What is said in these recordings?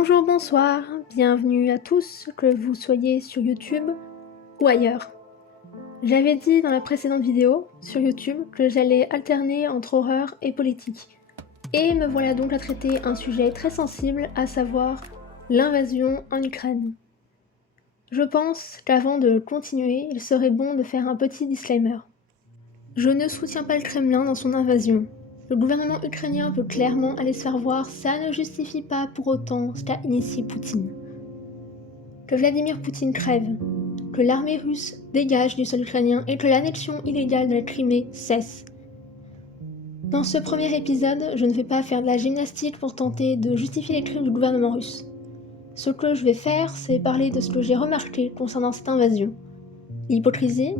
Bonjour, bonsoir, bienvenue à tous, que vous soyez sur YouTube ou ailleurs. J'avais dit dans la précédente vidéo sur YouTube que j'allais alterner entre horreur et politique. Et me voilà donc à traiter un sujet très sensible, à savoir l'invasion en Ukraine. Je pense qu'avant de continuer, il serait bon de faire un petit disclaimer. Je ne soutiens pas le Kremlin dans son invasion. Le gouvernement ukrainien peut clairement aller se faire voir, ça ne justifie pas pour autant ce qu'a initié Poutine. Que Vladimir Poutine crève, que l'armée russe dégage du sol ukrainien et que l'annexion illégale de la Crimée cesse. Dans ce premier épisode, je ne vais pas faire de la gymnastique pour tenter de justifier les crimes du gouvernement russe. Ce que je vais faire, c'est parler de ce que j'ai remarqué concernant cette invasion. L'hypocrisie,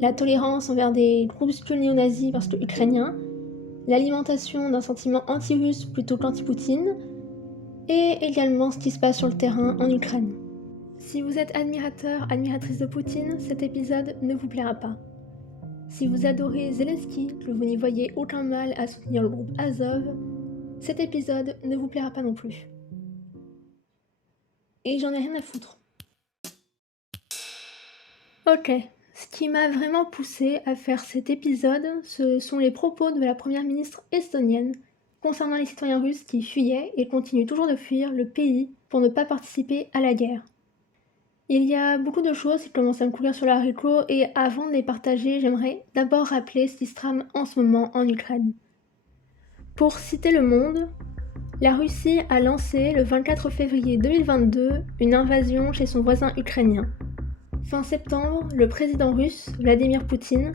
la tolérance envers des groupuscules néo-nazis parce que ukrainiens, l'alimentation d'un sentiment anti-russe plutôt qu'anti-Poutine, et également ce qui se passe sur le terrain en Ukraine. Si vous êtes admirateur, admiratrice de Poutine, cet épisode ne vous plaira pas. Si vous adorez Zelensky, que vous n'y voyez aucun mal à soutenir le groupe Azov, cet épisode ne vous plaira pas non plus. Et j'en ai rien à foutre. Ok, ce qui m'a vraiment poussé à faire cet épisode, ce sont les propos de la première ministre estonienne concernant les citoyens russes qui fuyaient et continuent toujours de fuir le pays pour ne pas participer à la guerre. Il y a beaucoup de choses qui commencent à me courir sur le haricot et avant de les partager, j'aimerais d'abord rappeler ce qui se trame en ce moment en Ukraine. Pour citer Le Monde, la Russie a lancé le 24 février 2022 une invasion chez son voisin ukrainien. Fin septembre, le président russe, Vladimir Poutine,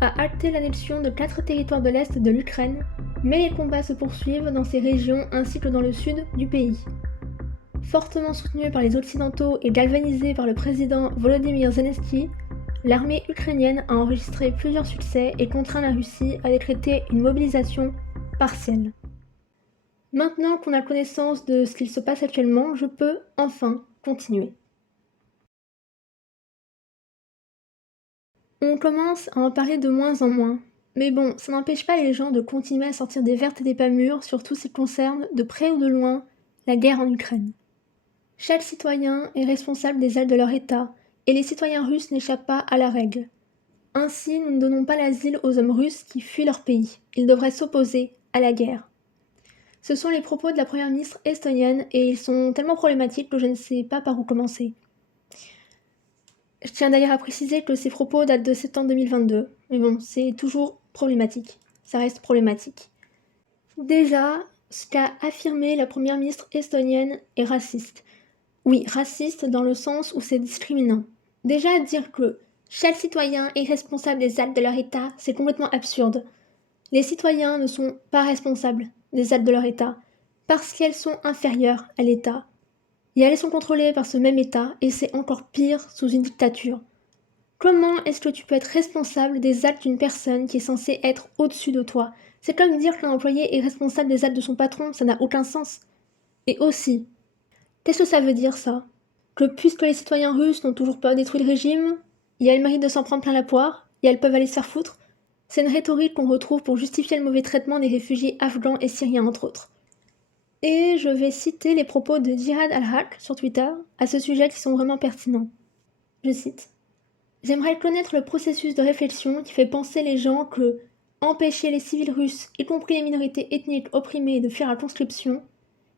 a acté l'annexion de 4 territoires de l'Est de l'Ukraine, mais les combats se poursuivent dans ces régions ainsi que dans le sud du pays. Fortement soutenue par les Occidentaux et galvanisée par le président Volodymyr Zelensky, l'armée ukrainienne a enregistré plusieurs succès et contraint la Russie à décréter une mobilisation partielle. Maintenant qu'on a connaissance de ce qu'il se passe actuellement, je peux enfin continuer. On commence à en parler de moins en moins, mais bon, ça n'empêche pas les gens de continuer à sortir des vertes et des pas mûres sur tout ce qui concerne, de près ou de loin, la guerre en Ukraine. Chaque citoyen est responsable des ailes de leur État, et les citoyens russes n'échappent pas à la règle. Ainsi, nous ne donnons pas l'asile aux hommes russes qui fuient leur pays. Ils devraient s'opposer à la guerre. Ce sont les propos de la première ministre estonienne, et ils sont tellement problématiques que je ne sais pas par où commencer. Je tiens d'ailleurs à préciser que ces propos datent de septembre 2022, mais bon, c'est toujours problématique. Ça reste problématique. Déjà, ce qu'a affirmé la première ministre estonienne est raciste. Oui, raciste dans le sens où c'est discriminant. Déjà, dire que chaque citoyen est responsable des actes de leur État, c'est complètement absurde. Les citoyens ne sont pas responsables des actes de leur État, parce qu'elles sont inférieures à l'État. Et elles sont contrôlées par ce même État, et c'est encore pire sous une dictature. Comment est-ce que tu peux être responsable des actes d'une personne qui est censée être au-dessus de toi? C'est comme dire qu'un employé est responsable des actes de son patron, ça n'a aucun sens. Et aussi, qu'est-ce que ça veut dire, ça? Que puisque les citoyens russes n'ont toujours pas détruit le régime, il y a le mérite de s'en prendre plein la poire, et elles peuvent aller se faire foutre? C'est une rhétorique qu'on retrouve pour justifier le mauvais traitement des réfugiés afghans et syriens, entre autres. Et je vais citer les propos de Jihad al-Haq sur Twitter à ce sujet qui sont vraiment pertinents. Je cite. « J'aimerais connaître le processus de réflexion qui fait penser les gens que empêcher les civils russes, y compris les minorités ethniques opprimées, de fuir la conscription,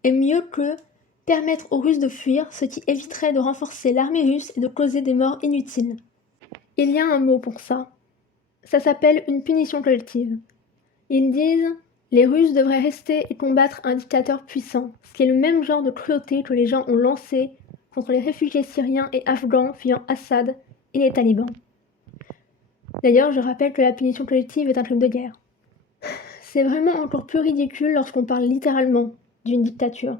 est mieux que permettre aux Russes de fuir, ce qui éviterait de renforcer l'armée russe et de causer des morts inutiles. Il y a un mot pour ça. Ça s'appelle une punition collective. Ils disent « Les Russes devraient rester et combattre un dictateur puissant », ce qui est le même genre de cruauté que les gens ont lancé contre les réfugiés syriens et afghans fuyant Assad et les talibans. D'ailleurs, je rappelle que la punition collective est un crime de guerre. C'est vraiment encore plus ridicule lorsqu'on parle littéralement d'une dictature.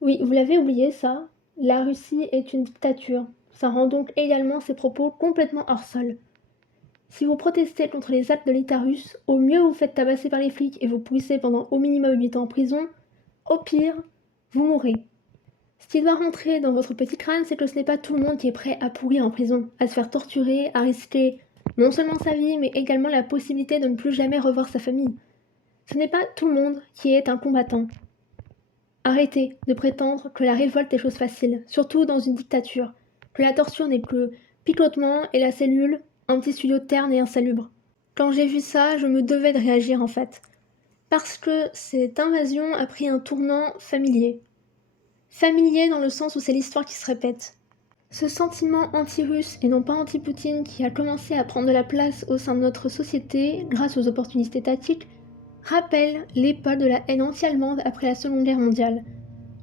Oui, vous l'avez oublié ça, la Russie est une dictature. Ça rend donc également ces propos complètement hors sol. Si vous protestez contre les actes de l'État russe, au mieux vous faites tabasser par les flics et vous poussez pendant au minimum 8 ans en prison, au pire, vous mourrez. Ce qui doit rentrer dans votre petit crâne, c'est que ce n'est pas tout le monde qui est prêt à pourrir en prison, à se faire torturer, à risquer non seulement sa vie, mais également la possibilité de ne plus jamais revoir sa famille. Ce n'est pas tout le monde qui est un combattant. Arrêtez de prétendre que la révolte est chose facile, surtout dans une dictature, que la torture n'est que picotement et la cellule, un petit studio terne et insalubre. Quand j'ai vu ça, je me devais de réagir en fait. Parce que cette invasion a pris un tournant familier. Familier dans le sens où c'est l'histoire qui se répète. Ce sentiment anti-russe et non pas anti-Poutine qui a commencé à prendre de la place au sein de notre société grâce aux opportunistes étatiques rappelle l'époque de la haine anti-allemande après la Seconde Guerre mondiale,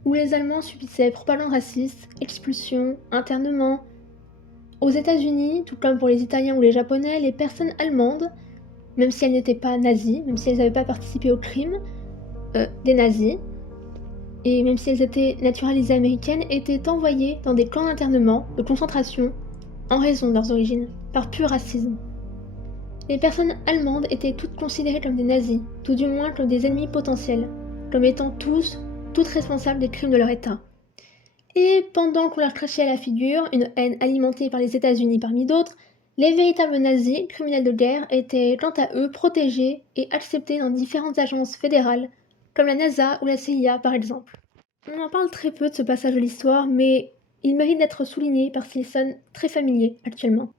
où les Allemands subissaient propagande raciste, expulsion, internement. Aux États-Unis, tout comme pour les Italiens ou les Japonais, les personnes allemandes, même si elles n'étaient pas nazies, même si elles n'avaient pas participé au crime des nazis, et même si elles étaient naturalisées américaines, étaient envoyées dans des camps d'internement, de concentration, en raison de leurs origines, par pur racisme. Les personnes allemandes étaient toutes considérées comme des nazis, tout du moins comme des ennemis potentiels, comme étant toutes responsables des crimes de leur État. Et pendant qu'on leur crachait à la figure, une haine alimentée par les États-Unis parmi d'autres, les véritables nazis, criminels de guerre, étaient quant à eux protégés et acceptés dans différentes agences fédérales, comme la NASA ou la CIA par exemple. On en parle très peu de ce passage de l'histoire, mais il mérite d'être souligné parce qu'il sonne très familier actuellement.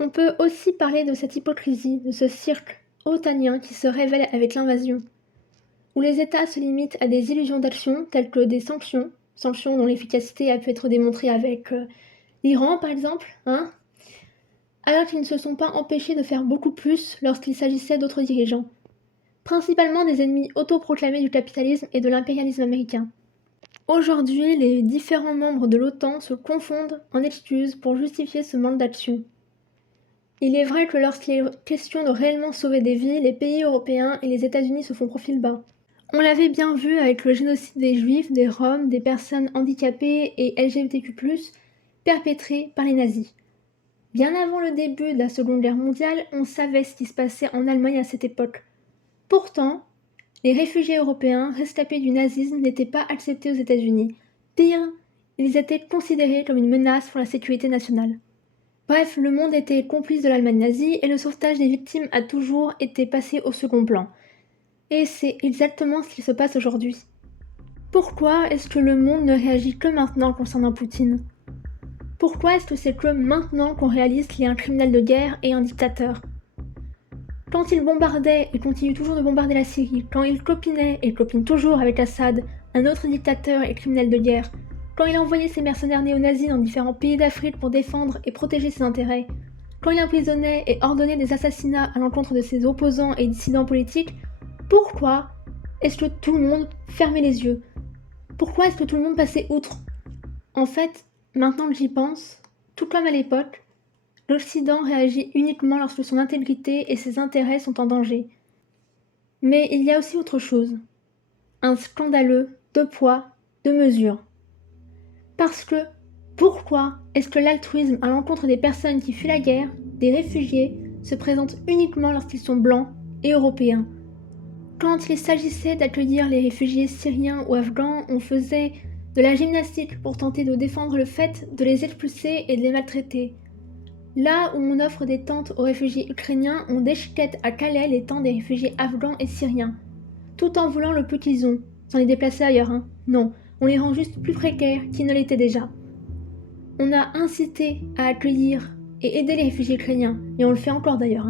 On peut aussi parler de cette hypocrisie, de ce cirque otanien qui se révèle avec l'invasion, où les États se limitent à des illusions d'action telles que des sanctions dont l'efficacité a pu être démontrée avec l'Iran par exemple, alors qu'ils ne se sont pas empêchés de faire beaucoup plus lorsqu'il s'agissait d'autres dirigeants, principalement des ennemis autoproclamés du capitalisme et de l'impérialisme américain. Aujourd'hui, les différents membres de l'OTAN se confondent en excuses pour justifier ce manque d'action. Il est vrai que lorsqu'il est question de réellement sauver des vies, les pays européens et les États-Unis se font profil bas. On l'avait bien vu avec le génocide des Juifs, des Roms, des personnes handicapées et LGBTQ+, perpétré par les nazis. Bien avant le début de la Seconde Guerre mondiale, on savait ce qui se passait en Allemagne à cette époque. Pourtant, les réfugiés européens rescapés du nazisme n'étaient pas acceptés aux États-Unis. Pire, ils étaient considérés comme une menace pour la sécurité nationale. Bref, le monde était complice de l'Allemagne nazie et le sauvetage des victimes a toujours été passé au second plan. Et c'est exactement ce qui se passe aujourd'hui. Pourquoi est-ce que le monde ne réagit que maintenant concernant Poutine ? Pourquoi est-ce que c'est que maintenant qu'on réalise qu'il est un criminel de guerre et un dictateur ? Quand il bombardait et continue toujours de bombarder la Syrie, quand il copinait et copine toujours avec Assad, un autre dictateur et criminel de guerre, quand il envoyait ses mercenaires néo-nazis dans différents pays d'Afrique pour défendre et protéger ses intérêts, quand il emprisonnait et ordonnait des assassinats à l'encontre de ses opposants et dissidents politiques, pourquoi est-ce que tout le monde fermait les yeux ? Pourquoi est-ce que tout le monde passait outre ? En fait, maintenant que j'y pense, tout comme à l'époque, l'Occident réagit uniquement lorsque son intégrité et ses intérêts sont en danger. Mais il y a aussi autre chose. Un scandaleux deux poids, deux mesures. Parce que, pourquoi est-ce que l'altruisme à l'encontre des personnes qui fuient la guerre, des réfugiés, se présente uniquement lorsqu'ils sont blancs et européens ? Quand il s'agissait d'accueillir les réfugiés syriens ou afghans, on faisait de la gymnastique pour tenter de défendre le fait de les expulser et de les maltraiter. Là où on offre des tentes aux réfugiés ukrainiens, on déchiquette à Calais les tentes des réfugiés afghans et syriens. Tout en voulant le peu qu'ils ont, sans les déplacer ailleurs, Non, on les rend juste plus précaires qu'ils ne l'étaient déjà. On a incité à accueillir et aider les réfugiés ukrainiens, et on le fait encore d'ailleurs,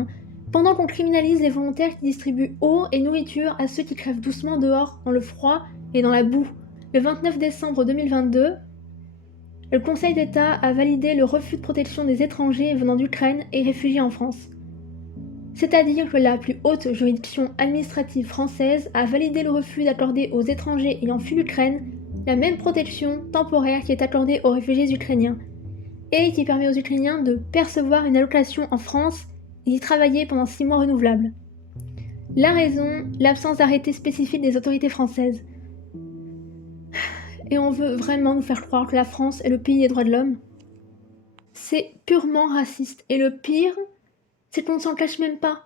pendant qu'on criminalise les volontaires qui distribuent eau et nourriture à ceux qui crèvent doucement dehors, dans le froid et dans la boue. Le 29 décembre 2022, le Conseil d'État a validé le refus de protection des étrangers venant d'Ukraine et réfugiés en France. C'est-à-dire que la plus haute juridiction administrative française a validé le refus d'accorder aux étrangers ayant fui l'Ukraine la même protection temporaire qui est accordée aux réfugiés ukrainiens, et qui permet aux Ukrainiens de percevoir une allocation en France et d'y travailler pendant 6 mois renouvelables. La raison, l'absence d'arrêté spécifique des autorités françaises. Et on veut vraiment nous faire croire que la France est le pays des droits de l'homme ? C'est purement raciste. Et le pire, c'est qu'on ne s'en cache même pas.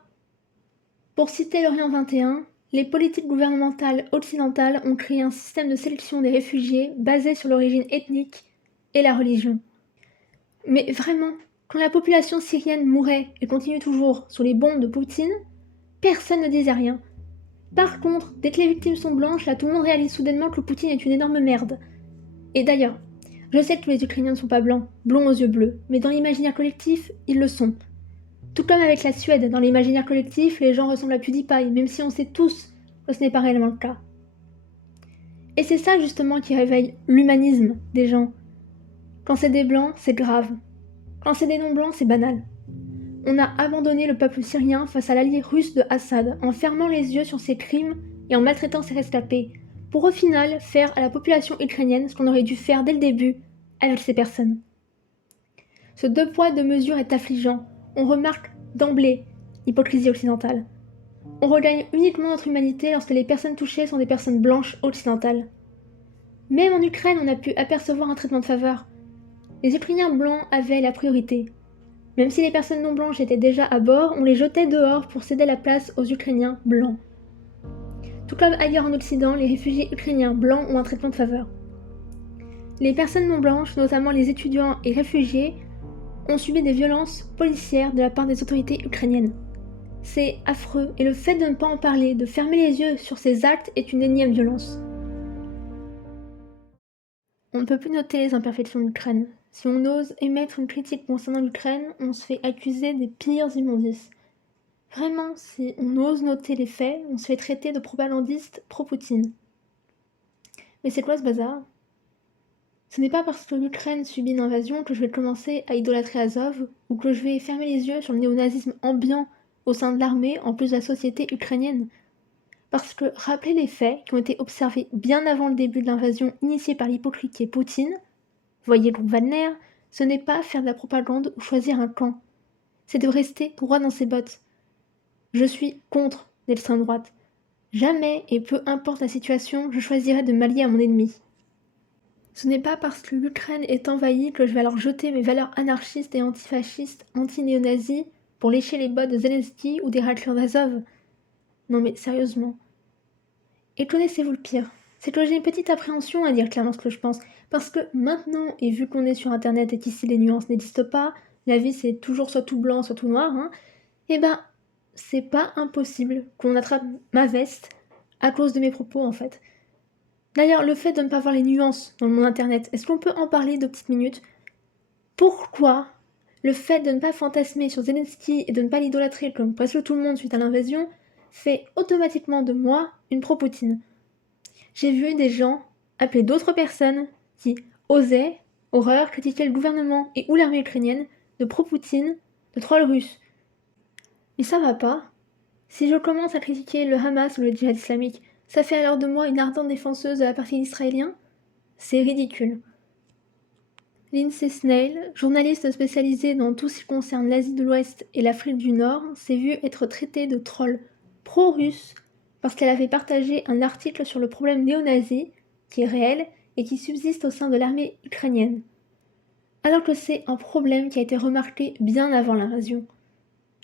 Pour citer l'Orient 21, les politiques gouvernementales occidentales ont créé un système de sélection des réfugiés basé sur l'origine ethnique et la religion. Mais vraiment, quand la population syrienne mourait et continue toujours sous les bombes de Poutine, personne ne disait rien. Par contre, dès que les victimes sont blanches, là tout le monde réalise soudainement que Poutine est une énorme merde. Et d'ailleurs, je sais que tous les Ukrainiens ne sont pas blancs, blonds aux yeux bleus, mais dans l'imaginaire collectif, ils le sont. Tout comme avec la Suède, dans l'imaginaire collectif, les gens ressemblent à PewDiePie, même si on sait tous que ce n'est pas réellement le cas. Et c'est ça justement qui réveille l'humanisme des gens. Quand c'est des blancs, c'est grave. Quand c'est des non-blancs, c'est banal. On a abandonné le peuple syrien face à l'allié russe de Assad, en fermant les yeux sur ses crimes et en maltraitant ses rescapés, pour au final faire à la population ukrainienne ce qu'on aurait dû faire dès le début avec ces personnes. Ce deux poids deux mesures est affligeant. On remarque d'emblée l'hypocrisie occidentale. On regagne uniquement notre humanité lorsque les personnes touchées sont des personnes blanches occidentales. Même en Ukraine, on a pu apercevoir un traitement de faveur. Les Ukrainiens blancs avaient la priorité. Même si les personnes non blanches étaient déjà à bord, on les jetait dehors pour céder la place aux Ukrainiens blancs. Tout comme ailleurs en Occident, les réfugiés ukrainiens blancs ont un traitement de faveur. Les personnes non blanches, notamment les étudiants et réfugiés, ont subi des violences policières de la part des autorités ukrainiennes. C'est affreux, et le fait de ne pas en parler, de fermer les yeux sur ces actes est une énième violence. On ne peut plus noter les imperfections de l'Ukraine. Si on ose émettre une critique concernant l'Ukraine, on se fait accuser des pires immondices. Vraiment, si on ose noter les faits, on se fait traiter de propagandiste pro-Poutine. Mais c'est quoi ce bazar? Ce n'est pas parce que l'Ukraine subit une invasion que je vais commencer à idolâtrer Azov, ou que je vais fermer les yeux sur le néonazisme ambiant au sein de l'armée en plus de la société ukrainienne. Parce que rappeler les faits qui ont été observés bien avant le début de l'invasion initiée par l'hypocrite qui est Poutine, voyez le groupe Wagner, ce n'est pas faire de la propagande ou choisir un camp. C'est de rester droit dans ses bottes. Je suis contre l'extrême droite. Jamais, et peu importe la situation, je choisirai de m'allier à mon ennemi. Ce n'est pas parce que l'Ukraine est envahie que je vais alors jeter mes valeurs anarchistes et antifascistes, anti-néo-nazis, pour lécher les bottes de Zelensky ou des racleurs d'Azov. Non mais sérieusement. Et connaissez-vous le pire? C'est que j'ai une petite appréhension à dire clairement ce que je pense. Parce que maintenant, et vu qu'on est sur internet et qu'ici les nuances n'existent pas, la vie c'est toujours soit tout blanc, soit tout noir, et ben, c'est pas impossible qu'on attrape ma veste à cause de mes propos en fait. D'ailleurs, le fait de ne pas voir les nuances dans le monde internet, est-ce qu'on peut en parler 2 petites minutes? Pourquoi le fait de ne pas fantasmer sur Zelensky et de ne pas l'idolâtrer comme presque tout le monde suite à l'invasion fait automatiquement de moi une pro-Poutine? J'ai vu des gens appeler d'autres personnes qui osaient, horreur, critiquer le gouvernement et ou l'armée ukrainienne de pro-Poutine, de trolls russes. Mais ça va pas. Si je commence à critiquer le Hamas ou le djihad islamique, ça fait alors de moi une ardente défenseuse de l'apartheid israélien? C'est ridicule. Lindsay Snail, journaliste spécialisée dans tout ce qui concerne l'Asie de l'Ouest et l'Afrique du Nord, s'est vue être traitée de troll pro-russe parce qu'elle avait partagé un article sur le problème néo-nazi, qui est réel et qui subsiste au sein de l'armée ukrainienne. Alors que c'est un problème qui a été remarqué bien avant l'invasion.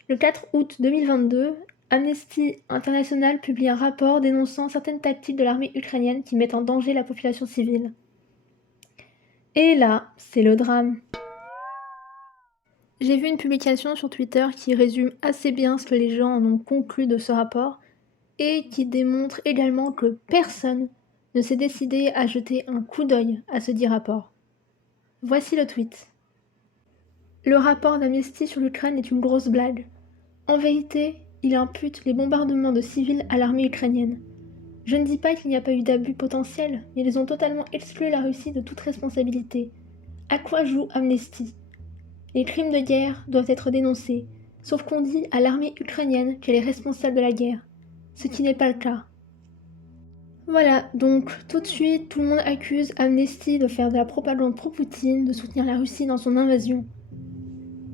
Le 4 août 2022, Amnesty International publie un rapport dénonçant certaines tactiques de l'armée ukrainienne qui mettent en danger la population civile. Et là, c'est le drame. J'ai vu une publication sur Twitter qui résume assez bien ce que les gens en ont conclu de ce rapport et qui démontre également que personne ne s'est décidé à jeter un coup d'œil à ce dit rapport. Voici le tweet. Le rapport d'Amnesty sur l'Ukraine est une grosse blague. En vérité, il impute les bombardements de civils à l'armée ukrainienne. Je ne dis pas qu'il n'y a pas eu d'abus potentiels, mais ils ont totalement exclu la Russie de toute responsabilité. À quoi joue Amnesty? Les crimes de guerre doivent être dénoncés, sauf qu'on dit à l'armée ukrainienne qu'elle est responsable de la guerre, ce qui n'est pas le cas. Voilà, donc tout de suite, tout le monde accuse Amnesty de faire de la propagande pro-Poutine, de soutenir la Russie dans son invasion.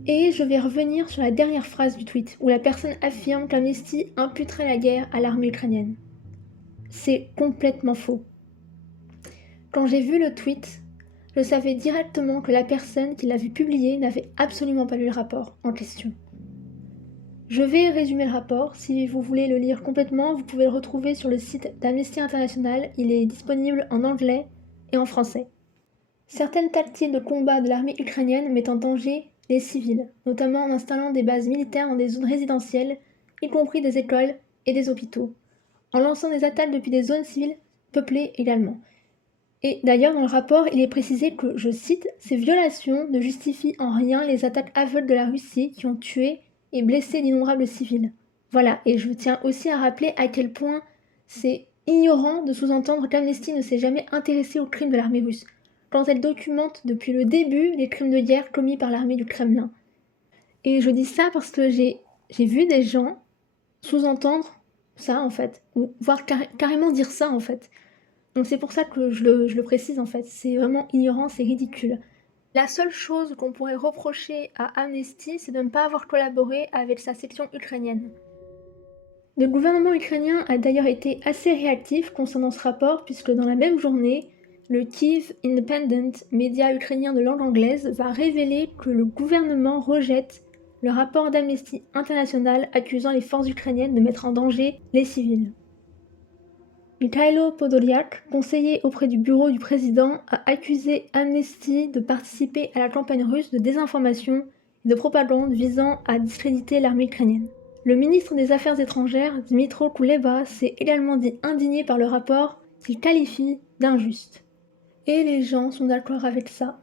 Et je vais revenir sur la dernière phrase du tweet, où la personne affirme qu'Amnesty imputerait la guerre à l'armée ukrainienne. C'est complètement faux. Quand j'ai vu le tweet, je savais directement que la personne qui l'avait publié n'avait absolument pas lu le rapport en question. Je vais résumer le rapport, si vous voulez le lire complètement, vous pouvez le retrouver sur le site d'Amnesty International, il est disponible en anglais et en français. Certaines tactiques de combat de l'armée ukrainienne mettent en danger les civils, notamment en installant des bases militaires dans des zones résidentielles, y compris des écoles et des hôpitaux. en lançant des attaques depuis des zones civiles peuplées également. Et d'ailleurs, dans le rapport, il est précisé que, je cite, « Ces violations ne justifient en rien les attaques aveugles de la Russie qui ont tué et blessé d'innombrables civils. » Voilà, et je tiens aussi à rappeler à quel point c'est ignorant de sous-entendre qu'Amnesty ne s'est jamais intéressé aux crimes de l'armée russe, quand elle documente depuis le début les crimes de guerre commis par l'armée du Kremlin. Et je dis ça parce que j'ai vu des gens sous-entendre ça, en fait, ou voire carrément dire ça, en fait. Donc c'est pour ça que je le précise, en fait. C'est vraiment ignorant, c'est ridicule. La seule chose qu'on pourrait reprocher à Amnesty, c'est de ne pas avoir collaboré avec sa section ukrainienne. Le gouvernement ukrainien a d'ailleurs été assez réactif concernant ce rapport, puisque dans la même journée, le Kyiv Independent, média ukrainien de langue anglaise, va révéler que le gouvernement rejette le rapport d'Amnesty International accusant les forces ukrainiennes de mettre en danger les civils. Mikhailo Podolyak, conseiller auprès du bureau du président, a accusé Amnesty de participer à la campagne russe de désinformation et de propagande visant à discréditer l'armée ukrainienne. Le ministre des Affaires étrangères, Dmytro Kuleba, s'est également dit indigné par le rapport qu'il qualifie d'injuste. Et les gens sont d'accord avec ça.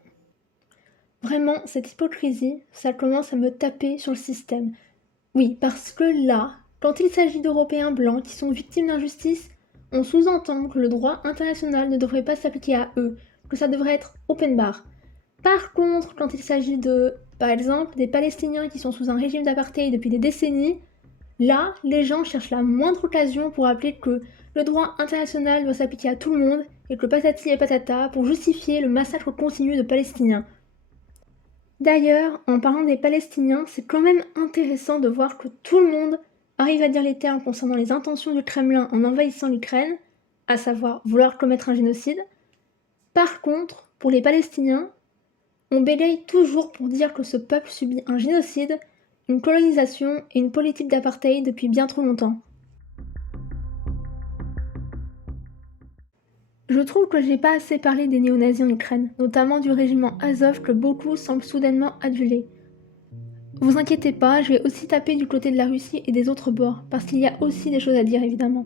Vraiment, cette hypocrisie, ça commence à me taper sur le système. Oui, parce que là, quand il s'agit d'Européens blancs qui sont victimes d'injustice, on sous-entend que le droit international ne devrait pas s'appliquer à eux, que ça devrait être open bar. Par contre, quand il s'agit de, par exemple, des Palestiniens qui sont sous un régime d'apartheid depuis des décennies, là, les gens cherchent la moindre occasion pour rappeler que le droit international doit s'appliquer à tout le monde et que patati et patata pour justifier le massacre continu de Palestiniens. D'ailleurs, en parlant des Palestiniens, c'est quand même intéressant de voir que tout le monde arrive à dire les termes concernant les intentions du Kremlin en envahissant l'Ukraine, à savoir vouloir commettre un génocide. Par contre, pour les Palestiniens, on bégaye toujours pour dire que ce peuple subit un génocide, une colonisation et une politique d'apartheid depuis bien trop longtemps. Je trouve que j'ai pas assez parlé des néo-nazis en Ukraine, notamment du régiment Azov que beaucoup semblent soudainement aduler. Vous inquiétez pas, je vais aussi taper du côté de la Russie et des autres bords, parce qu'il y a aussi des choses à dire évidemment.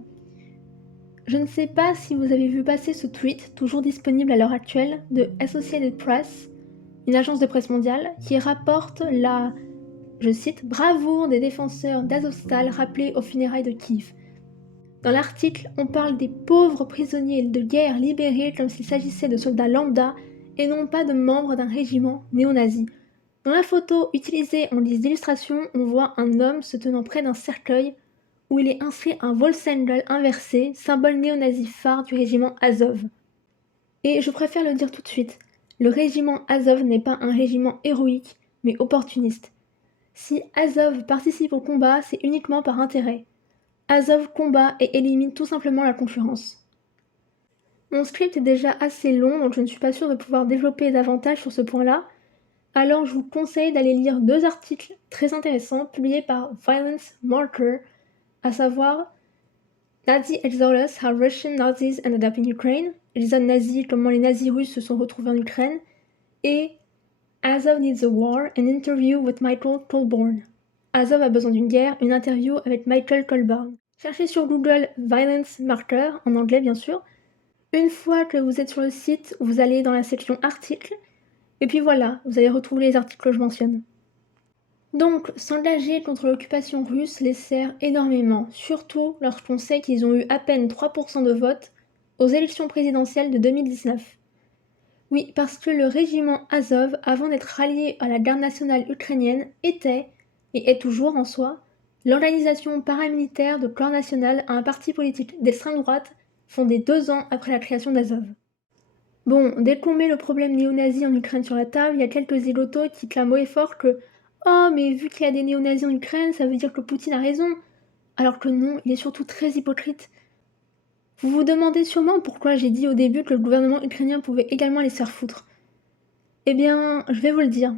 Je ne sais pas si vous avez vu passer ce tweet, toujours disponible à l'heure actuelle, de Associated Press, une agence de presse mondiale, qui rapporte la, je cite, bravoure des défenseurs d'Azovstal rappelés aux funérailles de Kiev. Dans l'article, on parle des pauvres prisonniers de guerre libérés comme s'il s'agissait de soldats lambda et non pas de membres d'un régiment néo-nazi. Dans la photo utilisée en guise d'illustration, on voit un homme se tenant près d'un cercueil où il est inscrit un Volksengel inversé, symbole néo-nazi phare du régiment Azov. Et je préfère le dire tout de suite, le régiment Azov n'est pas un régiment héroïque, mais opportuniste. Si Azov participe au combat, c'est uniquement par intérêt. Azov combat et élimine tout simplement la concurrence. Mon script est déjà assez long, donc je ne suis pas sûre de pouvoir développer davantage sur ce point-là, alors je vous conseille d'aller lire 2 articles très intéressants publiés par Violence Marker, à savoir Nazi Exodus, How Russian Nazis Ended Up in Ukraine, les zones nazies, comment les nazis russes se sont retrouvés en Ukraine, et Azov Needs a War, an interview with Michael Colborn. Azov a besoin d'une guerre, une interview avec Michael Colborn. Cherchez sur Google Violence Marker, en anglais bien sûr. Une fois que vous êtes sur le site, vous allez dans la section articles, et puis voilà, vous allez retrouver les articles que je mentionne. Donc, s'engager contre l'occupation russe les sert énormément, surtout lorsqu'on sait qu'ils ont eu à peine 3% de vote aux élections présidentielles de 2019. Oui, parce que le régiment Azov, avant d'être rallié à la garde nationale ukrainienne, était, et est toujours en soi, l'organisation paramilitaire de corps national à un parti politique d'extrême droite fondé 2 ans après la création d'Azov. Bon, dès qu'on met le problème néo-nazi en Ukraine sur la table, il y a quelques zigotos qui clament haut et fort que « Oh, mais vu qu'il y a des néo-nazis en Ukraine, ça veut dire que Poutine a raison !» Alors que non, il est surtout très hypocrite. Vous vous demandez sûrement pourquoi j'ai dit au début que le gouvernement ukrainien pouvait également les faire foutre. Eh bien, je vais vous le dire.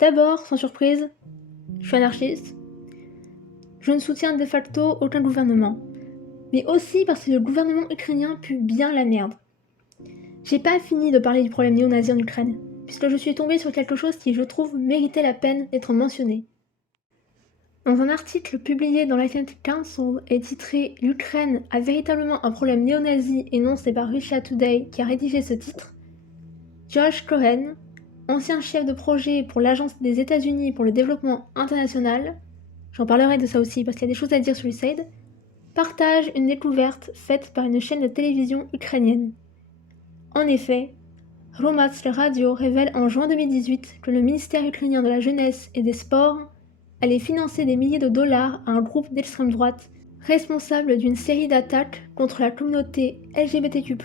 D'abord, sans surprise, je suis anarchiste. Je ne soutiens de facto aucun gouvernement. Mais aussi parce que le gouvernement ukrainien pue bien la merde. J'ai pas fini de parler du problème néo-nazi en Ukraine, puisque je suis tombée sur quelque chose qui, je trouve, méritait la peine d'être mentionné. Dans un article publié dans l'Atlantic Council et titré «L'Ukraine a véritablement un problème néo-nazi» énoncé par Russia Today qui a rédigé ce titre, Josh Cohen, ancien chef de projet pour l'Agence des États-Unis pour le développement international, j'en parlerai de ça aussi parce qu'il y a des choses à dire sur l'USAID, partage une découverte faite par une chaîne de télévision ukrainienne. En effet, Hromadske Radio révèle en juin 2018 que le ministère ukrainien de la Jeunesse et des Sports allait financer des milliers de dollars à un groupe d'extrême droite responsable d'une série d'attaques contre la communauté LGBTQ+,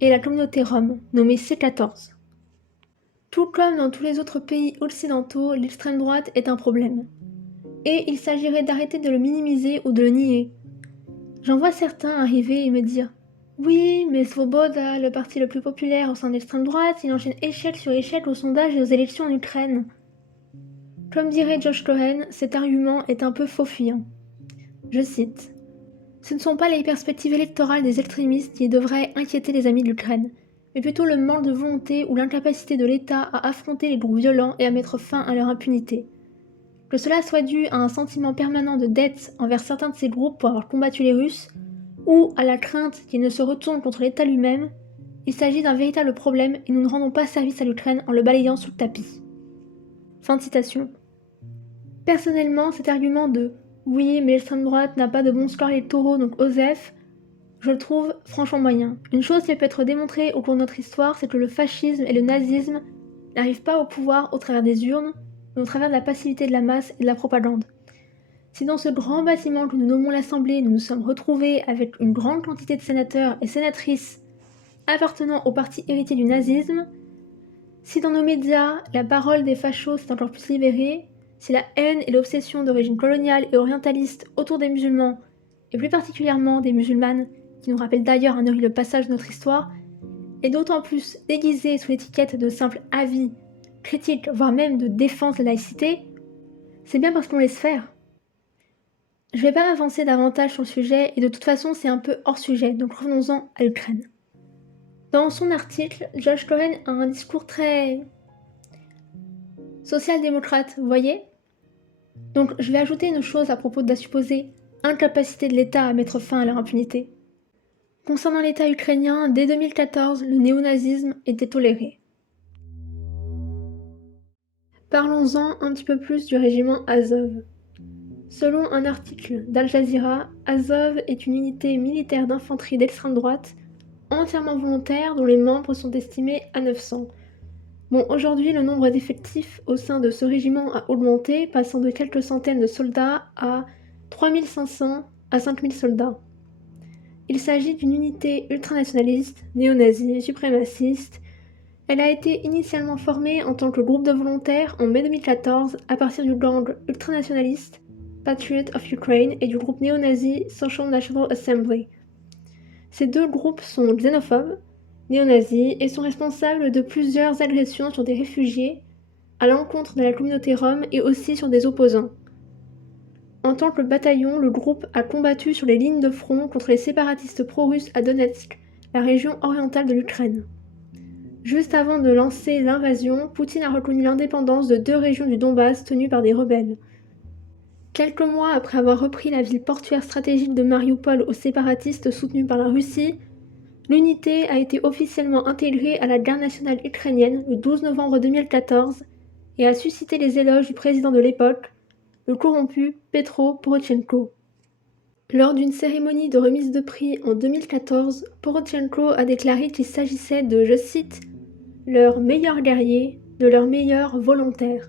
et la communauté rom, nommée C14. Tout comme dans tous les autres pays occidentaux, l'extrême droite est un problème. Et il s'agirait d'arrêter de le minimiser ou de le nier. J'en vois certains arriver et me dire « Oui, mais Svoboda, le parti le plus populaire au sein de l'extrême droite, il enchaîne échec sur échec aux sondages et aux élections en Ukraine. » Comme dirait Josh Cohen, cet argument est un peu faux-fuyant. Je cite « Ce ne sont pas les perspectives électorales des extrémistes qui devraient inquiéter les amis de l'Ukraine, mais plutôt le manque de volonté ou l'incapacité de l'État à affronter les groupes violents et à mettre fin à leur impunité. Que cela soit dû à un sentiment permanent de dette envers certains de ces groupes pour avoir combattu les Russes, ou à la crainte qu'ils ne se retournent contre l'État lui-même, il s'agit d'un véritable problème et nous ne rendons pas service à l'Ukraine en le balayant sous le tapis. » Fin de citation. Personnellement, cet argument de « oui, mais l'extrême droite n'a pas de bons scores électoraux, donc OSEF », je le trouve franchement moyen. Une chose qui peut être démontrée au cours de notre histoire, c'est que le fascisme et le nazisme n'arrivent pas au pouvoir au travers des urnes, mais au travers de la passivité de la masse et de la propagande. Si dans ce grand bâtiment que nous nommons l'Assemblée, nous nous sommes retrouvés avec une grande quantité de sénateurs et sénatrices appartenant au parti héritier du nazisme, si dans nos médias, la parole des fachos est encore plus libérée, si la haine et l'obsession d'origine coloniale et orientaliste autour des musulmans, et plus particulièrement des musulmanes, qui nous rappellent d'ailleurs un horrible passage de notre histoire, est d'autant plus déguisée sous l'étiquette de simple avis, critique, voire même de défense de la laïcité, c'est bien parce qu'on laisse faire. Je vais pas m'avancer davantage sur le sujet, et de toute façon c'est un peu hors sujet, donc revenons-en à l'Ukraine. Dans son article, Josh Cohen a un discours très social-démocrate, vous voyez ? Donc je vais ajouter une chose à propos de la supposée incapacité de l'État à mettre fin à leur impunité. Concernant l'État ukrainien, dès 2014, le néonazisme était toléré. Parlons-en un petit peu plus du régiment Azov. Selon un article d'Al Jazeera, Azov est une unité militaire d'infanterie d'extrême droite, entièrement volontaire, dont les membres sont estimés à 900. Bon, aujourd'hui, le nombre d'effectifs au sein de ce régiment a augmenté, passant de quelques centaines de soldats à 3500 à 5000 soldats. Il s'agit d'une unité ultranationaliste, néo-nazie, suprémaciste. Elle a été initialement formée en tant que groupe de volontaires en mai 2014 à partir du gang ultranationaliste Patriot of Ukraine et du groupe néo-nazi Social National Assembly. Ces deux groupes sont xénophobes, néo-nazis et sont responsables de plusieurs agressions sur des réfugiés, à l'encontre de la communauté rom et aussi sur des opposants. En tant que bataillon, le groupe a combattu sur les lignes de front contre les séparatistes pro-russes à Donetsk, la région orientale de l'Ukraine. Juste avant de lancer l'invasion, Poutine a reconnu l'indépendance de deux régions du Donbass tenues par des rebelles. Quelques mois après avoir repris la ville portuaire stratégique de Mariupol aux séparatistes soutenus par la Russie, l'unité a été officiellement intégrée à la garde nationale ukrainienne le 12 novembre 2014 et a suscité les éloges du président de l'époque, le corrompu Petro Porochenko. Lors d'une cérémonie de remise de prix en 2014, Porochenko a déclaré qu'il s'agissait de, je cite, « leurs meilleurs guerriers, de leurs meilleurs volontaires ».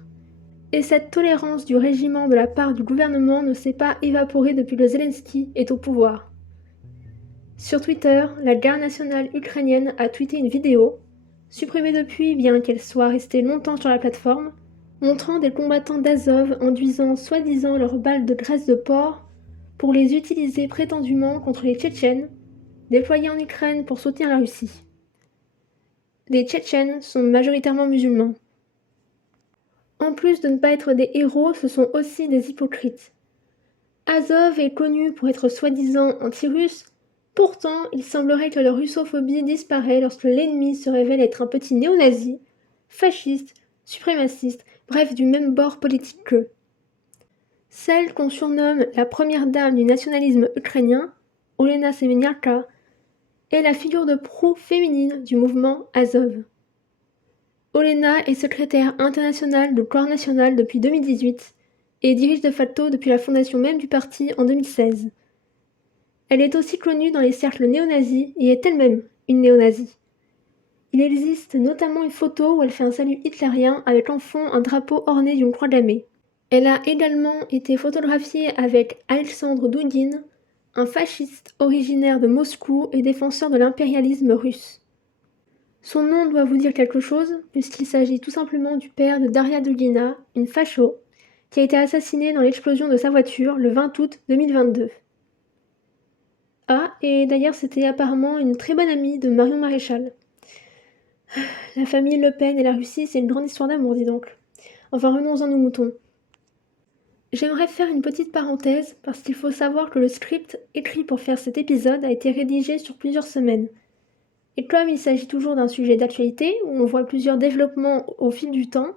Et cette tolérance du régiment de la part du gouvernement ne s'est pas évaporée depuis que Zelensky est au pouvoir. Sur Twitter, la garde nationale ukrainienne a tweeté une vidéo, supprimée depuis bien qu'elle soit restée longtemps sur la plateforme, montrant des combattants d'Azov enduisant soi-disant leurs balles de graisse de porc pour les utiliser prétendument contre les Tchétchènes, déployés en Ukraine pour soutenir la Russie. Les Tchétchènes sont majoritairement musulmans. En plus de ne pas être des héros, ce sont aussi des hypocrites. Azov est connu pour être soi-disant anti-russe, pourtant il semblerait que leur russophobie disparaît lorsque l'ennemi se révèle être un petit néo-nazi, fasciste, suprémaciste, bref du même bord politique qu'eux. Celle qu'on surnomme la première dame du nationalisme ukrainien, Olena Semeniaka, est la figure de proue féminine du mouvement Azov. Olena est secrétaire internationale du Corps national depuis 2018 et dirige de facto depuis la fondation même du parti en 2016. Elle est aussi connue dans les cercles néo-nazis et est elle-même une néo-nazie. Il existe notamment une photo où elle fait un salut hitlérien avec en fond un drapeau orné d'une croix gammée. Elle a également été photographiée avec Alexandre Douguine, un fasciste originaire de Moscou et défenseur de l'impérialisme russe. Son nom doit vous dire quelque chose, puisqu'il s'agit tout simplement du père de Daria Dugina, une facho, qui a été assassinée dans l'explosion de sa voiture le 20 août 2022. Ah, et d'ailleurs c'était apparemment une très bonne amie de Marion Maréchal. La famille Le Pen et la Russie, c'est une grande histoire d'amour, dis donc. Enfin, revenons-en aux moutons. J'aimerais faire une petite parenthèse, parce qu'il faut savoir que le script écrit pour faire cet épisode a été rédigé sur plusieurs semaines. Et comme il s'agit toujours d'un sujet d'actualité, où on voit plusieurs développements au fil du temps,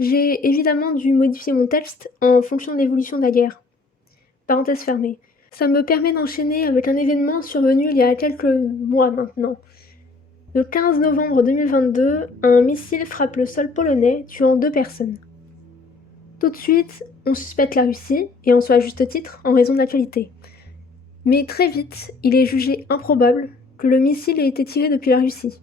j'ai évidemment dû modifier mon texte en fonction de l'évolution de la guerre. Parenthèse fermée. Ça me permet d'enchaîner avec un événement survenu il y a quelques mois maintenant. Le 15 novembre 2022, un missile frappe le sol polonais, tuant 2 personnes. Tout de suite, on suspecte la Russie, et en soit à juste titre, en raison de l'actualité. Mais très vite, il est jugé improbable que le missile ait été tiré depuis la Russie.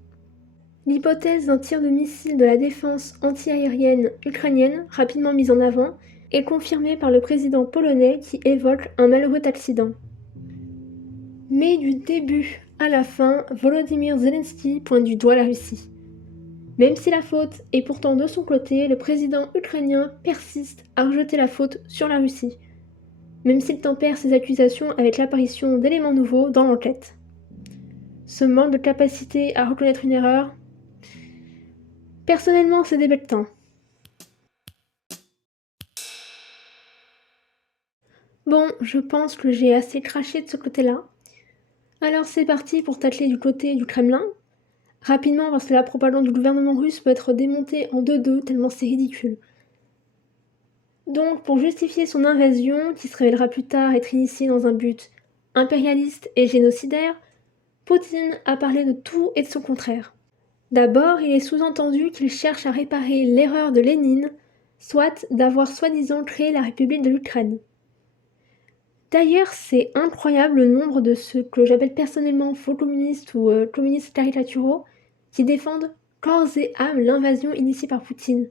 L'hypothèse d'un tir de missile de la défense anti-aérienne ukrainienne, rapidement mise en avant, est confirmée par le président polonais qui évoque un malheureux accident. Mais du début à la fin, Volodymyr Zelensky pointe du doigt la Russie. Même si la faute est pourtant de son côté, le président ukrainien persiste à rejeter la faute sur la Russie, même s'il tempère ses accusations avec l'apparition d'éléments nouveaux dans l'enquête. Ce manque de capacité à reconnaître une erreur, personnellement, c'est délectant. Bon, je pense que j'ai assez craché de ce côté-là. Alors c'est parti pour tacler du côté du Kremlin. Rapidement, parce que la propagande du gouvernement russe peut être démontée en 2-2, tellement c'est ridicule. Donc, pour justifier son invasion, qui se révélera plus tard être initiée dans un but impérialiste et génocidaire, Poutine a parlé de tout et de son contraire. D'abord, il est sous-entendu qu'il cherche à réparer l'erreur de Lénine, soit d'avoir soi-disant créé la République de l'Ukraine. D'ailleurs, c'est incroyable le nombre de ceux que j'appelle personnellement faux communistes ou communistes caricaturaux qui défendent corps et âme l'invasion initiée par Poutine.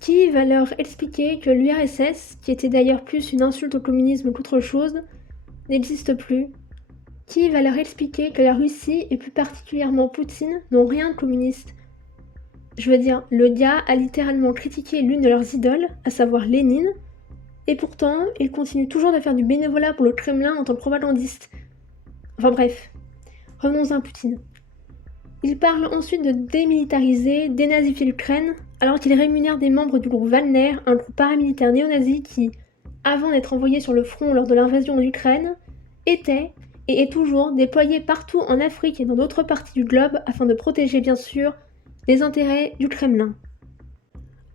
Qui va leur expliquer que l'URSS, qui était d'ailleurs plus une insulte au communisme qu'autre chose, n'existe plus? Qui va leur expliquer que la Russie, et plus particulièrement Poutine, n'ont rien de communiste? Je veux dire, le gars a littéralement critiqué l'une de leurs idoles, à savoir Lénine, et pourtant, il continue toujours de faire du bénévolat pour le Kremlin en tant que propagandiste. Enfin bref, revenons à Poutine. Il parle ensuite de démilitariser, dénazifier l'Ukraine, alors qu'il rémunère des membres du groupe Wagner, un groupe paramilitaire néo-nazi qui, avant d'être envoyé sur le front lors de l'invasion de l'Ukraine, était et est toujours déployé partout en Afrique et dans d'autres parties du globe afin de protéger bien sûr les intérêts du Kremlin.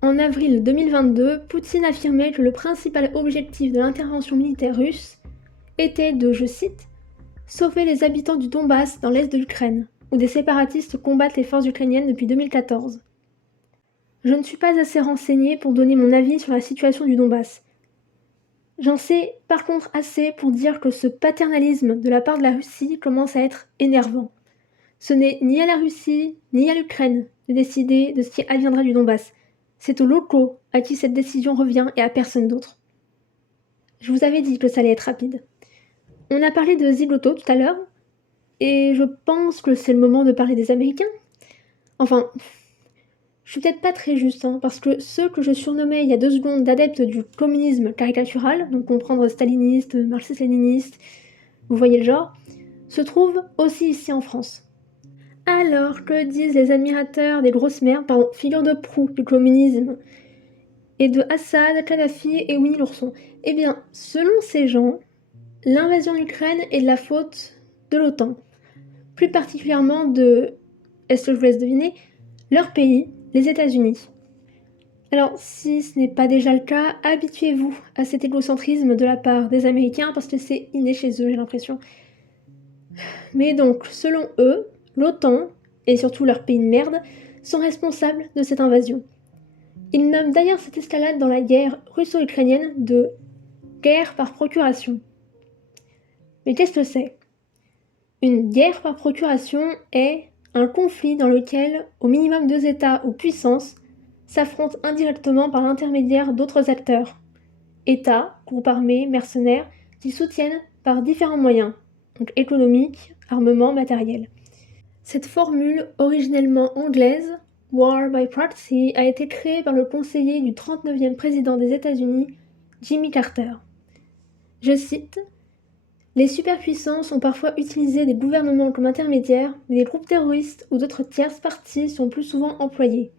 En avril 2022, Poutine affirmait que le principal objectif de l'intervention militaire russe était de, je cite, « sauver les habitants du Donbass dans l'est de l'Ukraine, où des séparatistes combattent les forces ukrainiennes depuis 2014. » Je ne suis pas assez renseignée pour donner mon avis sur la situation du Donbass. J'en sais par contre assez pour dire que ce paternalisme de la part de la Russie commence à être énervant. Ce n'est ni à la Russie, ni à l'Ukraine de décider de ce qui adviendra du Donbass. C'est aux locaux à qui cette décision revient et à personne d'autre. Je vous avais dit que ça allait être rapide. On a parlé de Zigoto tout à l'heure, et je pense que c'est le moment de parler des Américains. Enfin, je suis peut-être pas très juste, parce que ceux que je surnommais il y a 2 secondes d'adeptes du communisme caricatural, donc comprendre staliniste, marxiste-léniniste, vous voyez le genre, se trouvent aussi ici en France. Alors, que disent les admirateurs des grosses merdes, figures de proue du communisme, et de Assad, Kadhafi et Winnie l'ourson? Eh bien, selon ces gens, l'invasion de l'Ukraine est de la faute de l'OTAN. Plus particulièrement de, est-ce que je vous laisse deviner, leur pays, les États-Unis. Alors, si ce n'est pas déjà le cas, habituez-vous à cet égocentrisme de la part des Américains parce que c'est inné chez eux, j'ai l'impression. Mais donc, selon eux, l'OTAN, et surtout leur pays de merde, sont responsables de cette invasion. Ils nomment d'ailleurs cette escalade dans la guerre russo-ukrainienne de guerre par procuration. Mais qu'est-ce que c'est? Une guerre par procuration est un conflit dans lequel au minimum deux États ou puissances s'affrontent indirectement par l'intermédiaire d'autres acteurs, États, groupes armés, mercenaires, qui soutiennent par différents moyens, donc économiques, armement, matériel. Cette formule, originellement anglaise, War by Proxy, a été créée par le conseiller du 39e président des États-Unis, Jimmy Carter. Je cite: les superpuissances ont parfois utilisé des gouvernements comme intermédiaires, mais des groupes terroristes ou d'autres tierces parties sont plus souvent employés.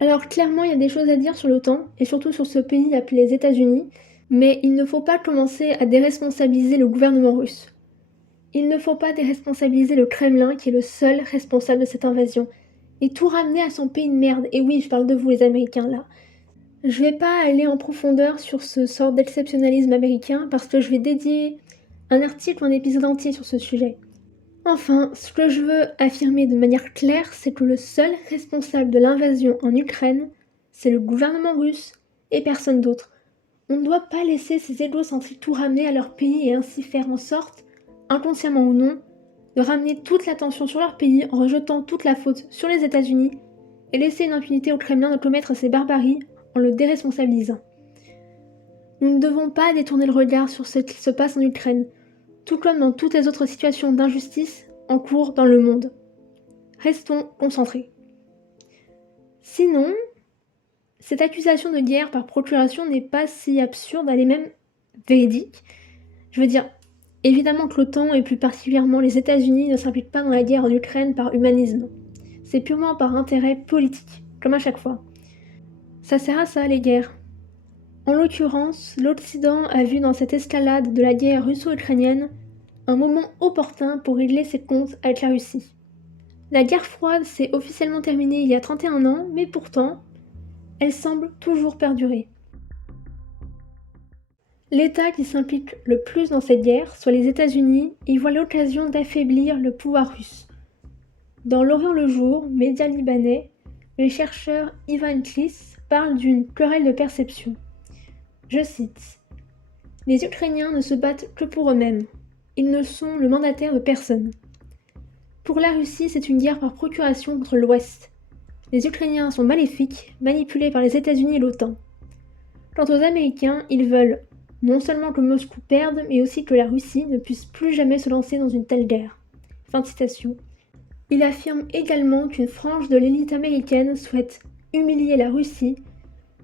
Alors clairement, il y a des choses à dire sur l'OTAN, et surtout sur ce pays appelé les États-Unis, mais il ne faut pas commencer à déresponsabiliser le gouvernement russe. Il ne faut pas déresponsabiliser le Kremlin qui est le seul responsable de cette invasion, et tout ramener à son pays de merde, et oui, je parle de vous les Américains là. Je vais pas aller en profondeur sur ce sort d'exceptionnalisme américain parce que je vais dédier un article ou un épisode entier sur ce sujet. Enfin, ce que je veux affirmer de manière claire, c'est que le seul responsable de l'invasion en Ukraine, c'est le gouvernement russe et personne d'autre. On ne doit pas laisser ces égocentriques tout ramener à leur pays et ainsi faire en sorte, inconsciemment ou non, de ramener toute l'attention sur leur pays en rejetant toute la faute sur les États-Unis et laisser une impunité au Kremlin de commettre ces barbaries en le déresponsabilisant. Nous ne devons pas détourner le regard sur ce qui se passe en Ukraine, tout comme dans toutes les autres situations d'injustice en cours dans le monde. Restons concentrés. Sinon, cette accusation de guerre par procuration n'est pas si absurde, elle est même véridique. Je veux dire, évidemment que l'OTAN et plus particulièrement les États-Unis ne s'impliquent pas dans la guerre en Ukraine par humanisme. C'est purement par intérêt politique, comme à chaque fois. Ça sert à ça, les guerres. En l'occurrence, l'Occident a vu dans cette escalade de la guerre russo-ukrainienne un moment opportun pour régler ses comptes avec la Russie. La guerre froide s'est officiellement terminée il y a 31 ans, mais pourtant, elle semble toujours perdurer. L'État qui s'implique le plus dans cette guerre, soit les États-Unis, y voit l'occasion d'affaiblir le pouvoir russe. Dans L'Orient le jour, média libanais, le chercheur Ivan Klis parle d'une querelle de perception. Je cite: les Ukrainiens ne se battent que pour eux-mêmes. Ils ne sont le mandataire de personne. Pour la Russie, c'est une guerre par procuration contre l'Ouest. Les Ukrainiens sont maléfiques, manipulés par les États-Unis et l'OTAN. Quant aux Américains, ils veulent non seulement que Moscou perde, mais aussi que la Russie ne puisse plus jamais se lancer dans une telle guerre. Fin de citation. Il affirme également qu'une frange de l'élite américaine souhaite humilier la Russie,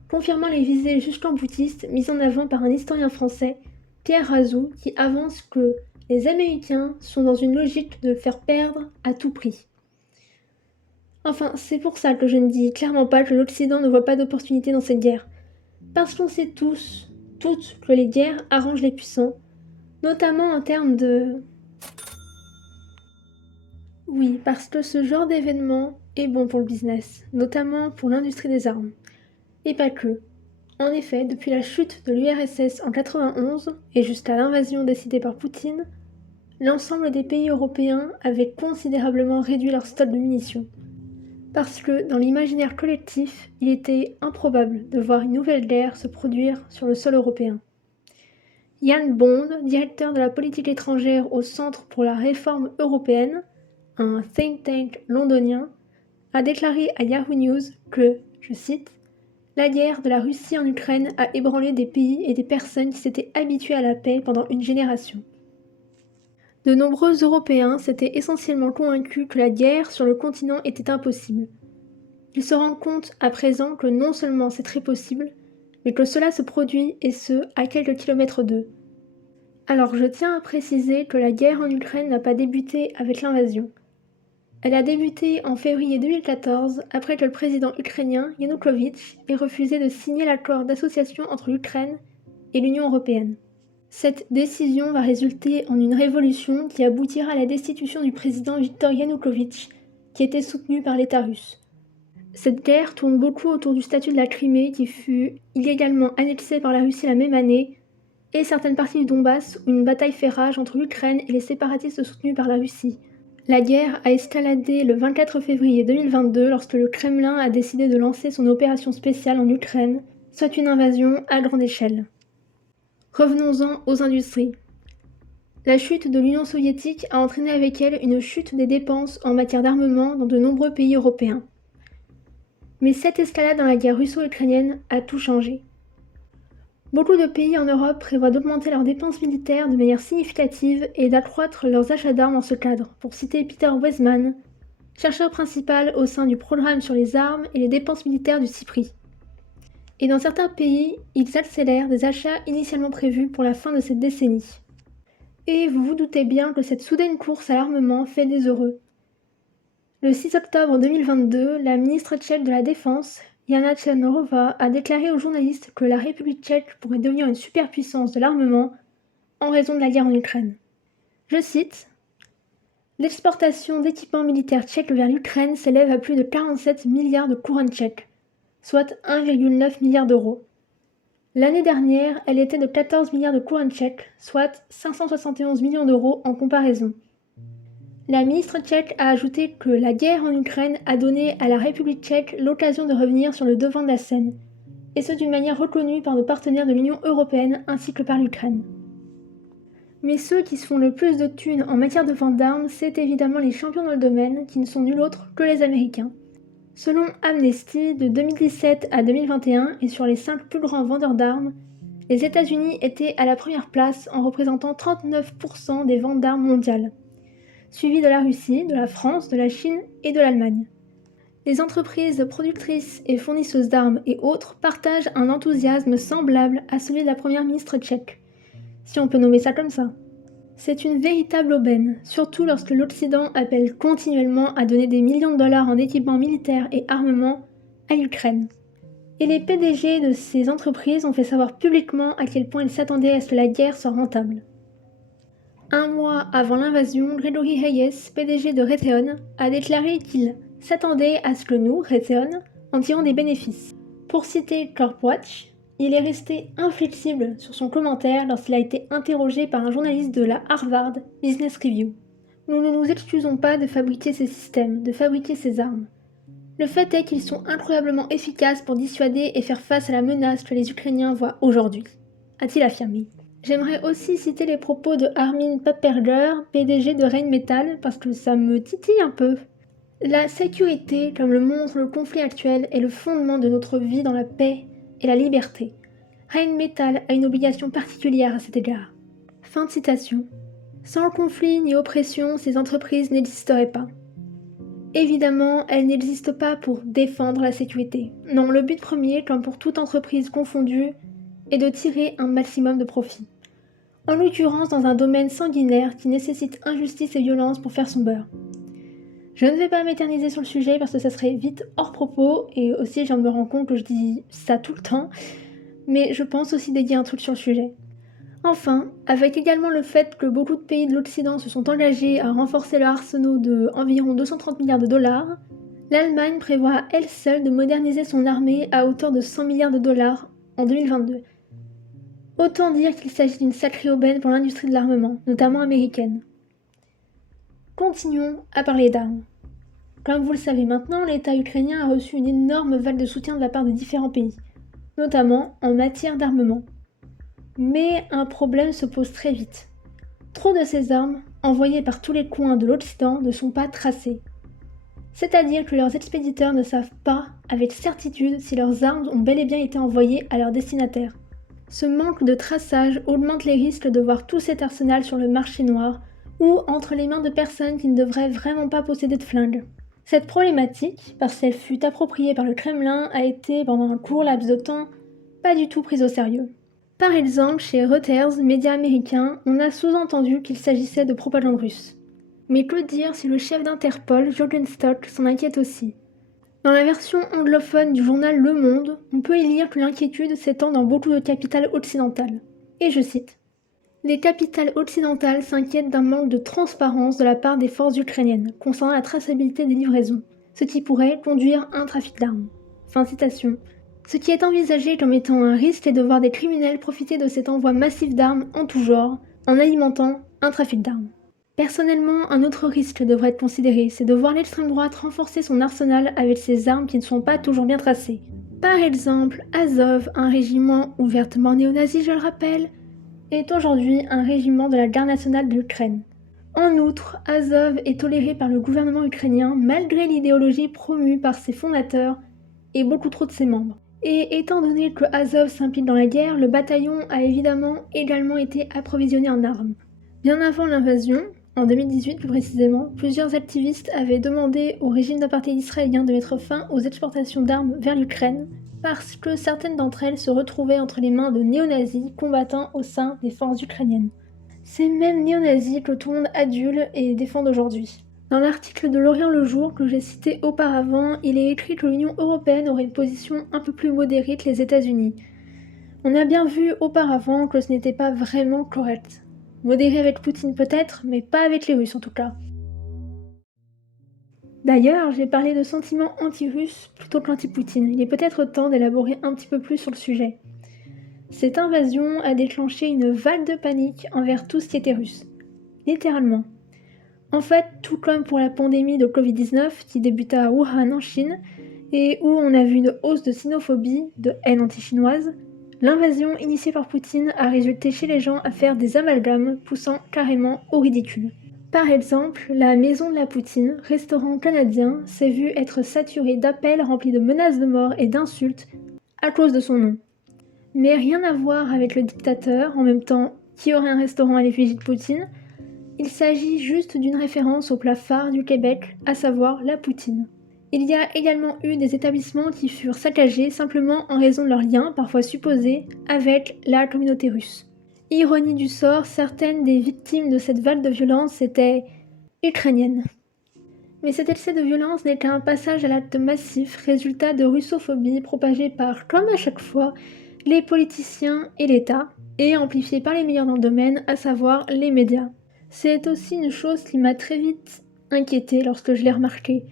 confirmant les visées jusqu'en-boutistes mises en avant par un historien français, Pierre Razou, qui avance que les Américains sont dans une logique de faire perdre à tout prix. Enfin, c'est pour ça que je ne dis clairement pas que l'Occident ne voit pas d'opportunité dans cette guerre. Parce qu'on sait tous, toutes, que les guerres arrangent les puissants, notamment en termes de... Oui, parce que ce genre d'événement est bon pour le business, notamment pour l'industrie des armes. Et pas que. En effet, depuis la chute de l'URSS en 1991 et jusqu'à l'invasion décidée par Poutine, l'ensemble des pays européens avaient considérablement réduit leur stock de munitions. Parce que, dans l'imaginaire collectif, il était improbable de voir une nouvelle guerre se produire sur le sol européen. Jan Bond, directeur de la politique étrangère au Centre pour la réforme européenne, un think tank londonien, a déclaré à Yahoo News que, je cite, la guerre de la Russie en Ukraine a ébranlé des pays et des personnes qui s'étaient habitués à la paix pendant une génération. De nombreux Européens s'étaient essentiellement convaincus que la guerre sur le continent était impossible. Ils se rendent compte à présent que non seulement c'est très possible, mais que cela se produit et ce, à quelques kilomètres d'eux. Alors je tiens à préciser que la guerre en Ukraine n'a pas débuté avec l'invasion. Elle a débuté en février 2014 après que le président ukrainien Yanukovych ait refusé de signer l'accord d'association entre l'Ukraine et l'Union européenne. Cette décision va résulter en une révolution qui aboutira à la destitution du président Viktor Yanukovych, qui était soutenu par l'État russe. Cette guerre tourne beaucoup autour du statut de la Crimée qui fut illégalement annexée par la Russie la même année, et certaines parties du Donbass où une bataille fait rage entre l'Ukraine et les séparatistes soutenus par la Russie. La guerre a escaladé le 24 février 2022 lorsque le Kremlin a décidé de lancer son opération spéciale en Ukraine, soit une invasion à grande échelle. Revenons-en aux industries. La chute de l'Union soviétique a entraîné avec elle une chute des dépenses en matière d'armement dans de nombreux pays européens. Mais cette escalade dans la guerre russo-ukrainienne a tout changé. Beaucoup de pays en Europe prévoient d'augmenter leurs dépenses militaires de manière significative et d'accroître leurs achats d'armes en ce cadre, pour citer Peter Weizmann, chercheur principal au sein du programme sur les armes et les dépenses militaires du CIPRI. Et dans certains pays, ils accélèrent des achats initialement prévus pour la fin de cette décennie. Et vous vous doutez bien que cette soudaine course à l'armement fait des heureux. Le 6 octobre 2022, la ministre tchèque de la Défense, Jana Černochová, a déclaré aux journalistes que la République tchèque pourrait devenir une superpuissance de l'armement en raison de la guerre en Ukraine. Je cite : « L'exportation d'équipements militaires tchèques vers l'Ukraine s'élève à plus de 47 milliards de couronnes tchèques, soit 1,9 milliard d'euros. L'année dernière, elle était de 14 milliards de couronnes tchèques, soit 571 millions d'euros en comparaison. » La ministre tchèque a ajouté que la guerre en Ukraine a donné à la République tchèque l'occasion de revenir sur le devant de la scène, et ce d'une manière reconnue par nos partenaires de l'Union européenne ainsi que par l'Ukraine. Mais ceux qui se font le plus de thunes en matière de vente d'armes, c'est évidemment les champions dans le domaine, qui ne sont nul autre que les Américains. Selon Amnesty, de 2017 à 2021, et sur les 5 plus grands vendeurs d'armes, les États-Unis étaient à la première place en représentant 39% des ventes d'armes mondiales, suivi de la Russie, de la France, de la Chine et de l'Allemagne. Les entreprises productrices et fournisseuses d'armes et autres partagent un enthousiasme semblable à celui de la première ministre tchèque, si on peut nommer ça comme ça. C'est une véritable aubaine, surtout lorsque l'Occident appelle continuellement à donner des millions de dollars en équipements militaires et armements à l'Ukraine. Et les PDG de ces entreprises ont fait savoir publiquement à quel point ils s'attendaient à ce que la guerre soit rentable. Un mois avant l'invasion, Gregory Hayes, PDG de Raytheon, a déclaré qu'il s'attendait à ce que nous, Raytheon, en tirons des bénéfices. Pour citer CorpWatch, il est resté inflexible sur son commentaire lorsqu'il a été interrogé par un journaliste de la Harvard Business Review. Nous ne nous excusons pas de fabriquer ces systèmes, de fabriquer ces armes. Le fait est qu'ils sont incroyablement efficaces pour dissuader et faire face à la menace que les Ukrainiens voient aujourd'hui, a-t-il affirmé. J'aimerais aussi citer les propos de Armin Papperger, PDG de Rheinmetall, parce que ça me titille un peu. La sécurité, comme le montre le conflit actuel, est le fondement de notre vie dans la paix et la liberté. Rheinmetall a une obligation particulière à cet égard. Fin de citation. Sans conflit ni oppression, ces entreprises n'existeraient pas. Évidemment, elles n'existent pas pour défendre la sécurité. Non, le but premier, comme pour toute entreprise confondue, est de tirer un maximum de profit. En l'occurrence dans un domaine sanguinaire qui nécessite injustice et violence pour faire son beurre. Je ne vais pas m'éterniser sur le sujet parce que ça serait vite hors propos, et aussi je me rends compte que je dis ça tout le temps, mais je pense aussi dédier un truc sur le sujet. Enfin, avec également le fait que beaucoup de pays de l'Occident se sont engagés à renforcer leur arsenal de environ 230 milliards de dollars, l'Allemagne prévoit à elle seule de moderniser son armée à hauteur de 100 milliards de dollars en 2022. Autant dire qu'il s'agit d'une sacrée aubaine pour l'industrie de l'armement, notamment américaine. Continuons à parler d'armes. Comme vous le savez maintenant, l'État ukrainien a reçu une énorme vague de soutien de la part de différents pays, notamment en matière d'armement. Mais un problème se pose très vite. Trop de ces armes, envoyées par tous les coins de l'Occident, ne sont pas tracées. C'est-à-dire que leurs expéditeurs ne savent pas, avec certitude, si leurs armes ont bel et bien été envoyées à leur destinataire. Ce manque de traçage augmente les risques de voir tout cet arsenal sur le marché noir ou entre les mains de personnes qui ne devraient vraiment pas posséder de flingues. Cette problématique, parce qu'elle fut appropriée par le Kremlin, a été, pendant un court laps de temps, pas du tout prise au sérieux. Par exemple, chez Reuters, média américain, on a sous-entendu qu'il s'agissait de propagande russe. Mais que dire si le chef d'Interpol, Jürgen Stock, s'en inquiète aussi ? Dans la version anglophone du journal Le Monde, on peut y lire que l'inquiétude s'étend dans beaucoup de capitales occidentales. Et je cite : « Les capitales occidentales s'inquiètent d'un manque de transparence de la part des forces ukrainiennes concernant la traçabilité des livraisons. ce qui pourrait conduire à un trafic d'armes. Fin citation. Ce qui est envisagé comme étant un risque est de voir des criminels profiter de cet envoi massif d'armes en tout genre, en alimentant un trafic d'armes. Personnellement, un autre risque devrait être considéré, c'est de voir l'extrême droite renforcer son arsenal avec ses armes qui ne sont pas toujours bien tracées. Par exemple, Azov, un régiment ouvertement néo-nazi, je le rappelle, est aujourd'hui un régiment de la garde nationale de l'Ukraine. En outre, Azov est toléré par le gouvernement ukrainien malgré l'idéologie promue par ses fondateurs et beaucoup trop de ses membres. Et étant donné que Azov s'implique dans la guerre, le bataillon a également été approvisionné en armes. Bien avant l'invasion, en 2018 plus précisément, plusieurs activistes avaient demandé au régime d'apartheid israélien de mettre fin aux exportations d'armes vers l'Ukraine parce que certaines d'entre elles se retrouvaient entre les mains de néo-nazis combattant au sein des forces ukrainiennes. Ces mêmes néo-nazis que tout le monde adule et défend aujourd'hui. Dans l'article de L'Orient le Jour que j'ai cité auparavant, il est écrit que l'Union européenne aurait une position un peu plus modérée que les États-Unis. On a bien vu auparavant que ce n'était pas vraiment correct. Modéré avec Poutine peut-être, mais pas avec les Russes en tout cas. D'ailleurs, j'ai parlé de sentiments anti-russes plutôt qu'anti-Poutine. Il est peut-être temps d'élaborer un petit peu plus sur le sujet. Cette invasion a déclenché une vague de panique envers tout ce qui était russe. Littéralement. En fait, tout comme pour la pandémie de Covid-19 qui débuta à Wuhan en Chine, et où on a vu une hausse de sinophobie, de haine anti-chinoise, l'invasion initiée par Poutine a résulté chez les gens à faire des amalgames poussant carrément au ridicule. Par exemple, la Maison de la Poutine, restaurant canadien, s'est vue être saturée d'appels remplis de menaces de mort et d'insultes à cause de son nom. Mais rien à voir avec le dictateur, en même temps qui aurait un restaurant à l'effigie de Poutine. Il s'agit juste d'une référence au plat phare du Québec, à savoir la poutine. Il y a également eu des établissements qui furent saccagés simplement en raison de leurs liens, parfois supposés, avec la communauté russe. Ironie du sort, certaines des victimes de cette vague de violence étaient ukrainiennes. Mais cet excès de violence n'est qu'un passage à l'acte massif, résultat de russophobie propagée par, comme à chaque fois, les politiciens et l'État, et amplifiée par les meilleurs dans le domaine, à savoir les médias. C'est aussi une chose qui m'a très vite inquiétée lorsque je l'ai remarqué,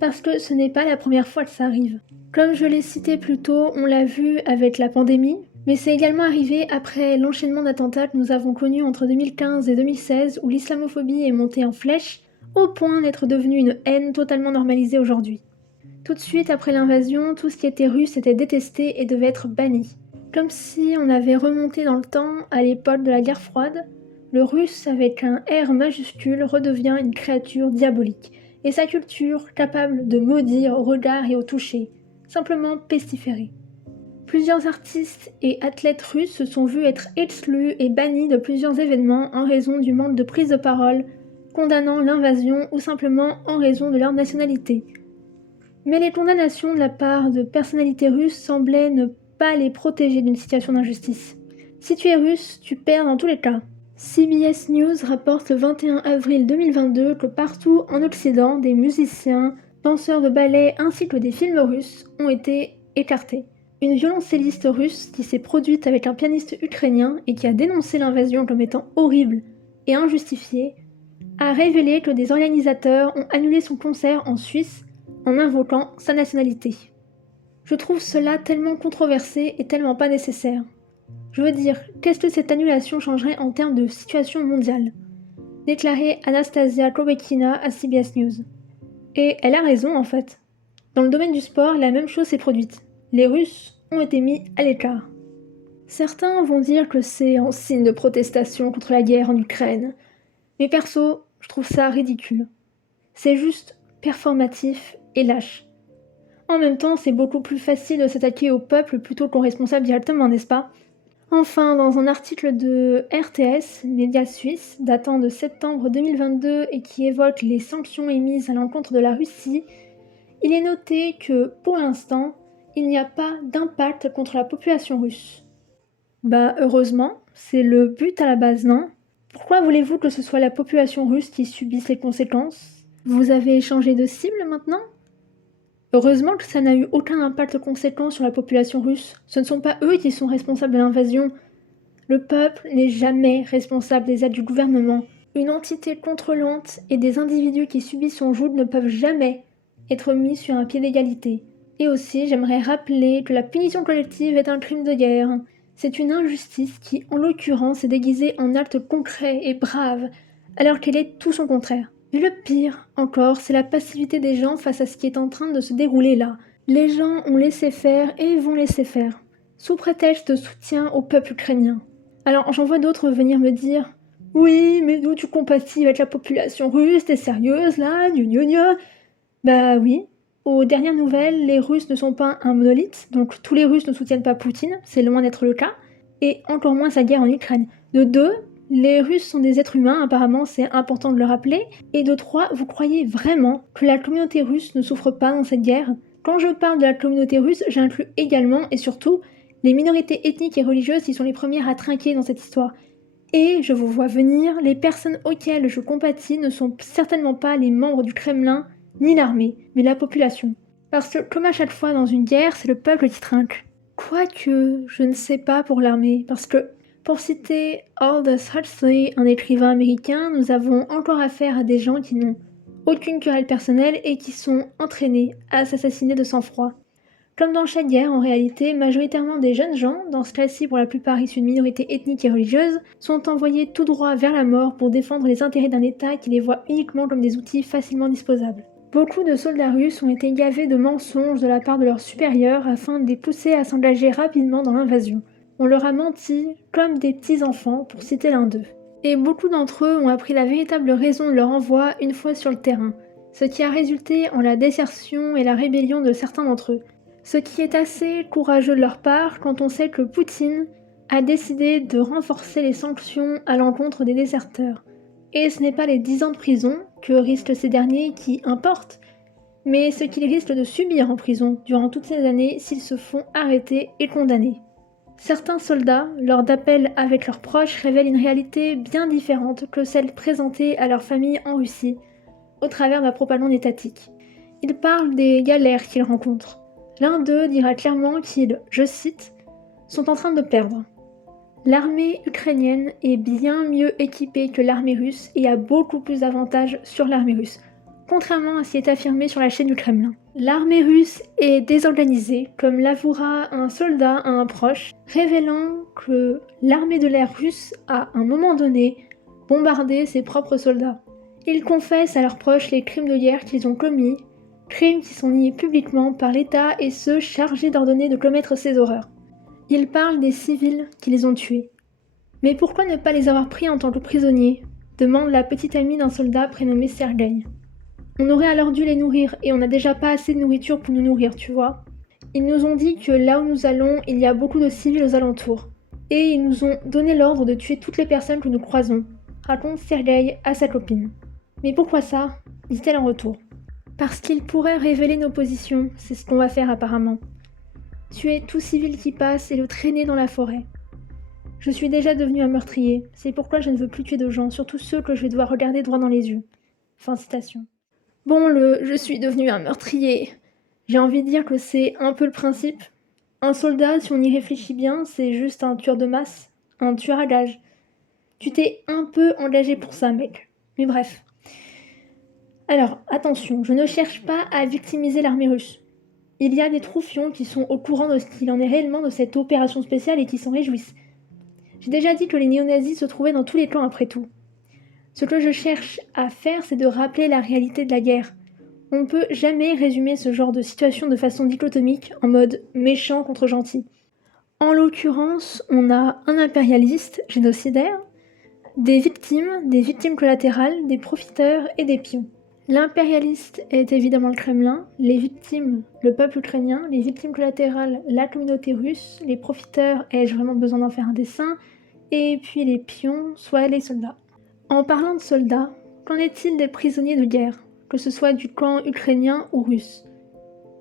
parce que ce n'est pas la première fois que ça arrive. Comme je l'ai cité plus tôt, on l'a vu avec la pandémie, mais c'est également arrivé après l'enchaînement d'attentats que nous avons connus entre 2015 et 2016 où l'islamophobie est montée en flèche, au point d'être devenue une haine totalement normalisée aujourd'hui. Tout de suite après l'invasion, tout ce qui était russe était détesté et devait être banni. Comme si on avait remonté dans le temps à l'époque de la guerre froide, le russe avec un R majuscule redevient une créature diabolique, et sa culture capable de maudire au regard et au toucher, simplement pestiférée. Plusieurs artistes et athlètes russes se sont vus être exclus et bannis de plusieurs événements en raison du manque de prise de parole, condamnant l'invasion ou simplement en raison de leur nationalité. Mais les condamnations de la part de personnalités russes semblaient ne pas les protéger d'une situation d'injustice. Si tu es russe, tu perds dans tous les cas. CBS News rapporte le 21 avril 2022 que partout en Occident, des musiciens, danseurs de ballet ainsi que des films russes ont été écartés. Une violoncelliste russe qui s'est produite avec un pianiste ukrainien et qui a dénoncé l'invasion comme étant horrible et injustifiée, a révélé que des organisateurs ont annulé son concert en Suisse en invoquant sa nationalité. Je trouve cela tellement controversé et tellement pas nécessaire. Je veux dire, qu'est-ce que cette annulation changerait en termes de situation mondiale ? Déclarait Anastasia Kobekina à CBS News. Et elle a raison en fait. Dans le domaine du sport, la même chose s'est produite. Les Russes ont été mis à l'écart. Certains vont dire que c'est en signe de protestation contre la guerre en Ukraine. Mais perso, je trouve ça ridicule. C'est juste performatif et lâche. En même temps, c'est beaucoup plus facile de s'attaquer au peuple plutôt qu'aux responsables directement, n'est-ce pas ? Enfin, dans un article de RTS, média suisse, datant de septembre 2022 et qui évoque les sanctions émises à l'encontre de la Russie, il est noté que, pour l'instant, il n'y a pas d'impact contre la population russe. Bah, heureusement, c'est le but à la base, non ? Pourquoi voulez-vous que ce soit la population russe qui subisse les conséquences ? Vous avez changé de cible maintenant ? Heureusement que ça n'a eu aucun impact conséquent sur la population russe. Ce ne sont pas eux qui sont responsables de l'invasion. Le peuple n'est jamais responsable des actes du gouvernement. Une entité contrôlante et des individus qui subissent son joug ne peuvent jamais être mis sur un pied d'égalité. Et aussi, j'aimerais rappeler que la punition collective est un crime de guerre. C'est une injustice qui, en l'occurrence, est déguisée en acte concret et brave, alors qu'elle est tout son contraire. Mais le pire, encore, c'est la passivité des gens face à ce qui est en train de se dérouler là. Les gens ont laissé faire et vont laisser faire, sous prétexte de soutien au peuple ukrainien. Alors j'en vois d'autres venir me dire « Oui, mais d'où tu compatis avec la population russe, t'es sérieuse là, gna gna ?» Bah oui. Aux dernières nouvelles, les Russes ne sont pas un monolithe, donc tous les Russes ne soutiennent pas Poutine, c'est loin d'être le cas, et encore moins sa guerre en Ukraine. De deux, les Russes sont des êtres humains, apparemment c'est important de le rappeler, et de trois, vous croyez vraiment que la communauté russe ne souffre pas dans cette guerre ? Quand je parle de la communauté russe, j'inclus également, et surtout, les minorités ethniques et religieuses qui sont les premières à trinquer dans cette histoire. Et, je vous vois venir, les personnes auxquelles je compatis ne sont certainement pas les membres du Kremlin, ni l'armée, mais la population. Parce que, comme à chaque fois dans une guerre, c'est le peuple qui trinque. Quoique, je ne sais pas pour l'armée, parce que, pour citer Aldous Huxley, un écrivain américain, nous avons encore affaire à des gens qui n'ont aucune querelle personnelle et qui sont entraînés à s'assassiner de sang-froid. Comme dans chaque guerre, en réalité, majoritairement des jeunes gens, dans ce cas-ci pour la plupart issus de minorités ethniques et religieuses, sont envoyés tout droit vers la mort pour défendre les intérêts d'un État qui les voit uniquement comme des outils facilement disposables. Beaucoup de soldats russes ont été gavés de mensonges de la part de leurs supérieurs afin de les pousser à s'engager rapidement dans l'invasion. On leur a menti comme des petits-enfants, pour citer l'un d'eux. Et beaucoup d'entre eux ont appris la véritable raison de leur envoi une fois sur le terrain, ce qui a résulté en la désertion et la rébellion de certains d'entre eux. Ce qui est assez courageux de leur part quand on sait que Poutine a décidé de renforcer les sanctions à l'encontre des déserteurs. Et ce n'est pas les 10 ans de prison que risquent ces derniers qui importent, mais ce qu'ils risquent de subir en prison durant toutes ces années s'ils se font arrêter et condamner. Certains soldats, lors d'appels avec leurs proches, révèlent une réalité bien différente que celle présentée à leur famille en Russie, au travers de la propagande étatique. Ils parlent des galères qu'ils rencontrent. L'un d'eux dira clairement qu'ils, je cite, « sont en train de perdre ». L'armée ukrainienne est bien mieux équipée que l'armée russe et a beaucoup plus d'avantages sur l'armée russe, contrairement à ce qui est affirmé sur la chaîne du Kremlin. L'armée russe est désorganisée, comme l'avouera un soldat à un proche, révélant que l'armée de l'air russe a, à un moment donné, bombardé ses propres soldats. Ils confessent à leurs proches les crimes de guerre qu'ils ont commis, crimes qui sont niés publiquement par l'État et ceux chargés d'ordonner de commettre ces horreurs. Ils parlent des civils qui les ont tués. Mais pourquoi ne pas les avoir pris en tant que prisonniers ? Demande la petite amie d'un soldat prénommé Sergueï. On aurait alors dû les nourrir et on n'a déjà pas assez de nourriture pour nous nourrir, tu vois. Ils nous ont dit que là où nous allons, il y a beaucoup de civils aux alentours. Et ils nous ont donné l'ordre de tuer toutes les personnes que nous croisons, raconte Sergueï à sa copine. Mais pourquoi ça ? Dit-elle en retour. Parce qu'ils pourraient révéler nos positions, c'est ce qu'on va faire apparemment. Tuer tout civil qui passe et le traîner dans la forêt. Je suis déjà devenu un meurtrier, c'est pourquoi je ne veux plus tuer de gens, surtout ceux que je vais devoir regarder droit dans les yeux. Fin citation. Bon, je suis devenu un meurtrier. J'ai envie de dire que c'est un peu le principe. Un soldat, si on y réfléchit bien, c'est juste un tueur de masse, un tueur à gages. Tu t'es un peu engagé pour ça, mec. Mais bref. Alors, attention, je ne cherche pas à victimiser l'armée russe. Il y a des troufions qui sont au courant de ce qu'il en est réellement de cette opération spéciale et qui s'en réjouissent. J'ai déjà dit que les néo-nazis se trouvaient dans tous les camps après tout. Ce que je cherche à faire, c'est de rappeler la réalité de la guerre. On ne peut jamais résumer ce genre de situation de façon dichotomique, en mode méchant contre gentil. En l'occurrence, on a un impérialiste, génocidaire, des victimes collatérales, des profiteurs et des pions. L'impérialiste est évidemment le Kremlin, les victimes, le peuple ukrainien, les victimes collatérales, la communauté russe, les profiteurs, ai-je vraiment besoin d'en faire un dessin, et puis les pions, soit les soldats. En parlant de soldats, qu'en est-il des prisonniers de guerre, que ce soit du camp ukrainien ou russe ?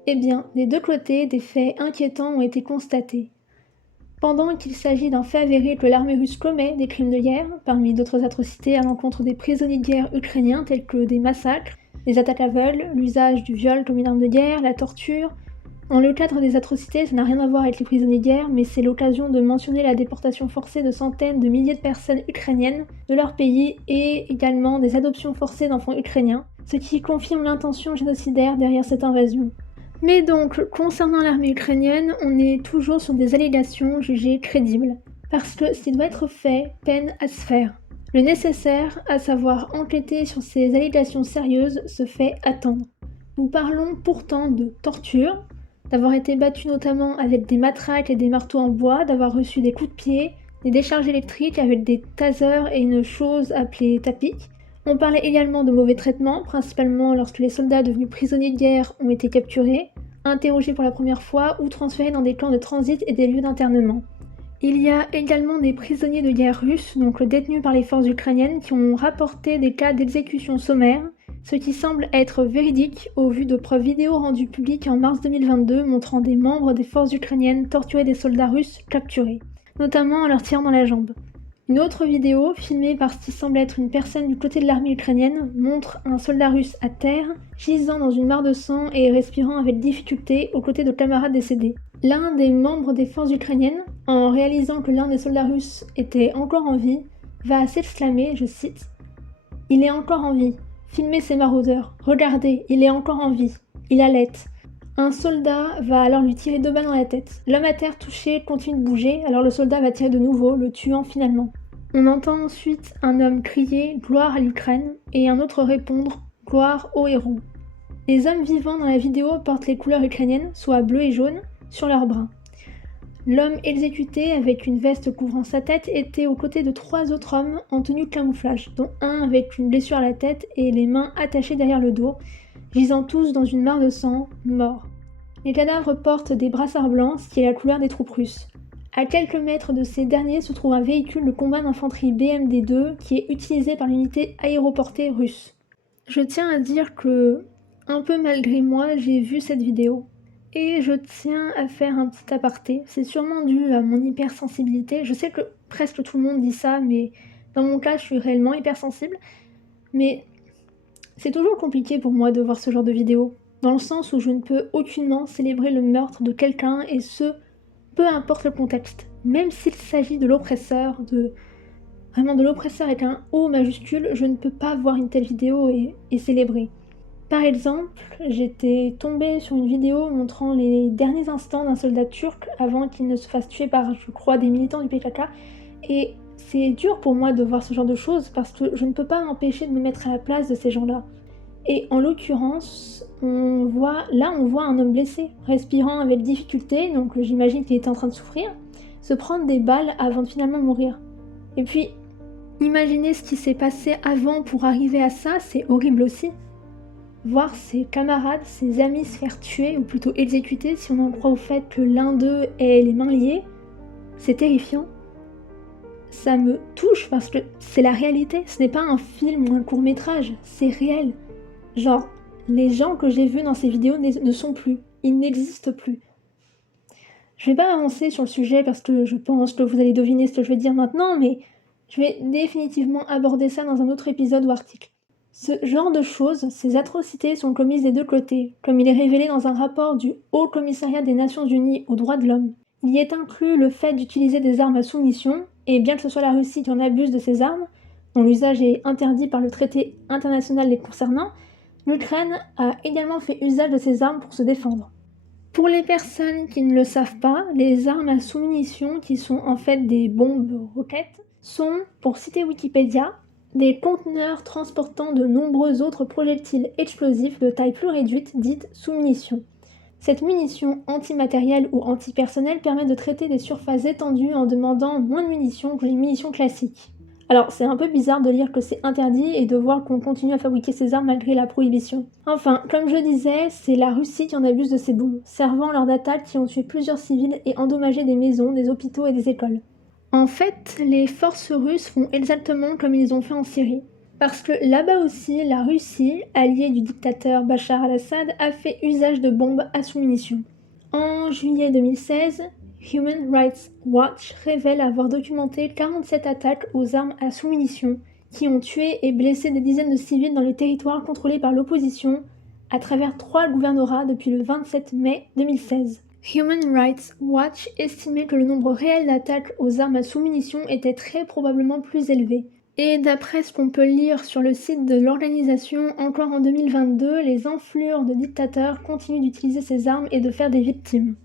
Eh bien, des deux côtés, des faits inquiétants ont été constatés. Pendant qu'il s'agit d'un fait avéré que l'armée russe commet des crimes de guerre, parmi d'autres atrocités à l'encontre des prisonniers de guerre ukrainiens tels que des massacres, les attaques aveugles, l'usage du viol comme une arme de guerre, la torture, Dans le cadre des atrocités, ça n'a rien à voir avec les prisonniers de guerre, mais c'est l'occasion de mentionner la déportation forcée de centaines de milliers de personnes ukrainiennes de leur pays et également des adoptions forcées d'enfants ukrainiens, ce qui confirme l'intention génocidaire derrière cette invasion. Mais donc, concernant l'armée ukrainienne, on est toujours sur des allégations jugées crédibles, parce que ce qui doit être fait peine à se faire. Le nécessaire, à savoir enquêter sur ces allégations sérieuses, se fait attendre. Nous parlons pourtant de torture, d'avoir été battu notamment avec des matraques et des marteaux en bois, d'avoir reçu des coups de pied, des décharges électriques avec des tasers et une chose appelée tapik. On parlait également de mauvais traitements, principalement lorsque les soldats devenus prisonniers de guerre ont été capturés, interrogés pour la première fois ou transférés dans des camps de transit et des lieux d'internement. Il y a également des prisonniers de guerre russes, donc détenus par les forces ukrainiennes, qui ont rapporté des cas d'exécution sommaire, ce qui semble être véridique au vu de preuves vidéo rendues publiques en mars 2022 montrant des membres des forces ukrainiennes torturer des soldats russes capturés, notamment en leur tirant dans la jambe. Une autre vidéo, filmée par ce qui semble être une personne du côté de l'armée ukrainienne, montre un soldat russe à terre, gisant dans une mare de sang et respirant avec difficulté aux côtés de camarades décédés. L'un des membres des forces ukrainiennes, en réalisant que l'un des soldats russes était encore en vie, va s'exclamer, je cite, « Il est encore en vie. Filmez ces maraudeurs. Regardez, il est encore en vie. Il allait. » Un soldat va alors lui tirer 2 balles dans la tête. L'homme à terre touché continue de bouger, alors le soldat va tirer de nouveau, le tuant finalement. On entend ensuite un homme crier « Gloire à l'Ukraine » et un autre répondre « Gloire aux héros ». Les hommes vivants dans la vidéo portent les couleurs ukrainiennes, soit bleu et jaune, sur leurs bras. L'homme exécuté avec une veste couvrant sa tête était aux côtés de 3 autres hommes en tenue de camouflage, dont un avec une blessure à la tête et les mains attachées derrière le dos, gisant tous dans une mare de sang, morts. Les cadavres portent des brassards blancs, ce qui est la couleur des troupes russes. À quelques mètres de ces derniers se trouve un véhicule de combat d'infanterie BMD-2 qui est utilisé par l'unité aéroportée russe. Je tiens à dire que, un peu malgré moi, j'ai vu cette vidéo. Et je tiens à faire un petit aparté, c'est sûrement dû à mon hypersensibilité, je sais que presque tout le monde dit ça, mais dans mon cas je suis réellement hypersensible, mais c'est toujours compliqué pour moi de voir ce genre de vidéo, dans le sens où je ne peux aucunement célébrer le meurtre de quelqu'un, et ce, peu importe le contexte, même s'il s'agit de l'oppresseur, vraiment de l'oppresseur avec un O majuscule, je ne peux pas voir une telle vidéo et célébrer. Par exemple, j'étais tombée sur une vidéo montrant les derniers instants d'un soldat turc avant qu'il ne se fasse tuer par, je crois, des militants du PKK. Et c'est dur pour moi de voir ce genre de choses parce que je ne peux pas m'empêcher de me mettre à la place de ces gens-là. Et en l'occurrence, on voit un homme blessé, respirant avec difficulté, donc j'imagine qu'il était en train de souffrir, se prendre des balles avant de finalement mourir. Et puis, imaginez ce qui s'est passé avant pour arriver à ça, c'est horrible aussi. Voir ses camarades, ses amis se faire tuer, ou plutôt exécuter si on en croit au fait que l'un d'eux ait les mains liées, c'est terrifiant. Ça me touche parce que c'est la réalité, ce n'est pas un film ou un court-métrage, c'est réel. Genre, les gens que j'ai vus dans ces vidéos ne sont plus, ils n'existent plus. Je vais pas avancer sur le sujet parce que je pense que vous allez deviner ce que je vais dire maintenant, mais je vais définitivement aborder ça dans un autre épisode ou article. Ce genre de choses, ces atrocités sont commises des deux côtés, comme il est révélé dans un rapport du Haut Commissariat des Nations Unies aux droits de l'homme. Il y est inclus le fait d'utiliser des armes à soumission, et bien que ce soit la Russie qui en abuse de ces armes, dont l'usage est interdit par le traité international les concernant, l'Ukraine a également fait usage de ces armes pour se défendre. Pour les personnes qui ne le savent pas, les armes à sous-munitions, qui sont en fait des bombes roquettes, sont, pour citer Wikipédia, des conteneurs transportant de nombreux autres projectiles explosifs de taille plus réduite, dite sous-munitions. Cette munition antimatérielle ou antipersonnelle permet de traiter des surfaces étendues en demandant moins de munitions que les munitions classiques. Alors, c'est un peu bizarre de lire que c'est interdit et de voir qu'on continue à fabriquer ces armes malgré la prohibition. Enfin, comme je disais, c'est la Russie qui en abuse de ces bombes, servant lors d'attaques qui ont tué plusieurs civils et endommagé des maisons, des hôpitaux et des écoles. En fait, les forces russes font exactement comme ils ont fait en Syrie. Parce que là-bas aussi, la Russie, alliée du dictateur Bachar al-Assad, a fait usage de bombes à sous-munitions. En juillet 2016, Human Rights Watch révèle avoir documenté 47 attaques aux armes à sous-munitions qui ont tué et blessé des dizaines de civils dans les territoires contrôlés par l'opposition, à travers 3 gouvernorats depuis le 27 mai 2016. Human Rights Watch estimait que le nombre réel d'attaques aux armes à sous-munitions était très probablement plus élevé. Et d'après ce qu'on peut lire sur le site de l'organisation, encore en 2022, les enflures de dictateurs continuent d'utiliser ces armes et de faire des victimes.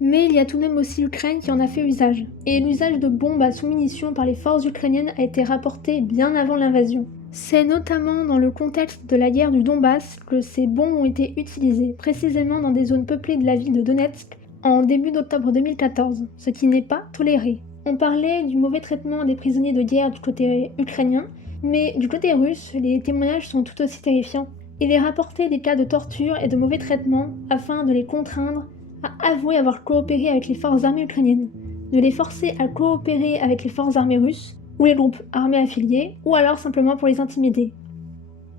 Mais il y a tout de même aussi l'Ukraine qui en a fait usage. Et l'usage de bombes à sous-munitions par les forces ukrainiennes a été rapporté bien avant l'invasion. C'est notamment dans le contexte de la guerre du Donbass que ces bombes ont été utilisées, précisément dans des zones peuplées de la ville de Donetsk, en début d'octobre 2014, ce qui n'est pas toléré. On parlait du mauvais traitement des prisonniers de guerre du côté ukrainien, mais du côté russe, les témoignages sont tout aussi terrifiants. Il est rapporté des cas de torture et de mauvais traitement afin de les contraindre à avouer avoir coopéré avec les forces armées ukrainiennes, de les forcer à coopérer avec les forces armées russes ou les groupes armés affiliés, ou alors simplement pour les intimider.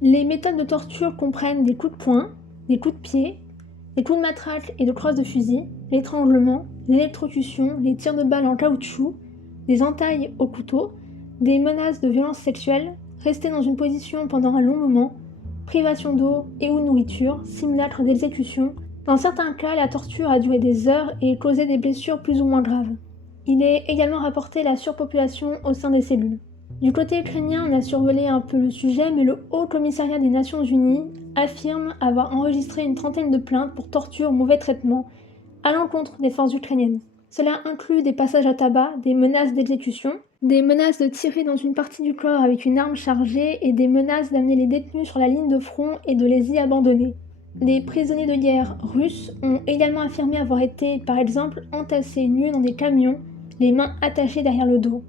Les méthodes de torture comprennent des coups de poing, des coups de pied, des coups de matraque et de crosse de fusil, l'étranglement, l'électrocution, les tirs de balles en caoutchouc, des entailles au couteau, des menaces de violence sexuelle, rester dans une position pendant un long moment, privation d'eau et ou de nourriture, simulacre d'exécution. Dans certains cas, la torture a duré des heures et causé des blessures plus ou moins graves. Il est également rapporté la surpopulation au sein des cellules. Du côté ukrainien, on a survolé un peu le sujet, mais le Haut Commissariat des Nations Unies affirme avoir enregistré une trentaine de plaintes pour torture ou mauvais traitement à l'encontre des forces ukrainiennes. Cela inclut des passages à tabac, des menaces d'exécution, des menaces de tirer dans une partie du corps avec une arme chargée et des menaces d'amener les détenus sur la ligne de front et de les y abandonner. Des prisonniers de guerre russes ont également affirmé avoir été, par exemple, entassés nus dans des camions, les mains attachées derrière le dos.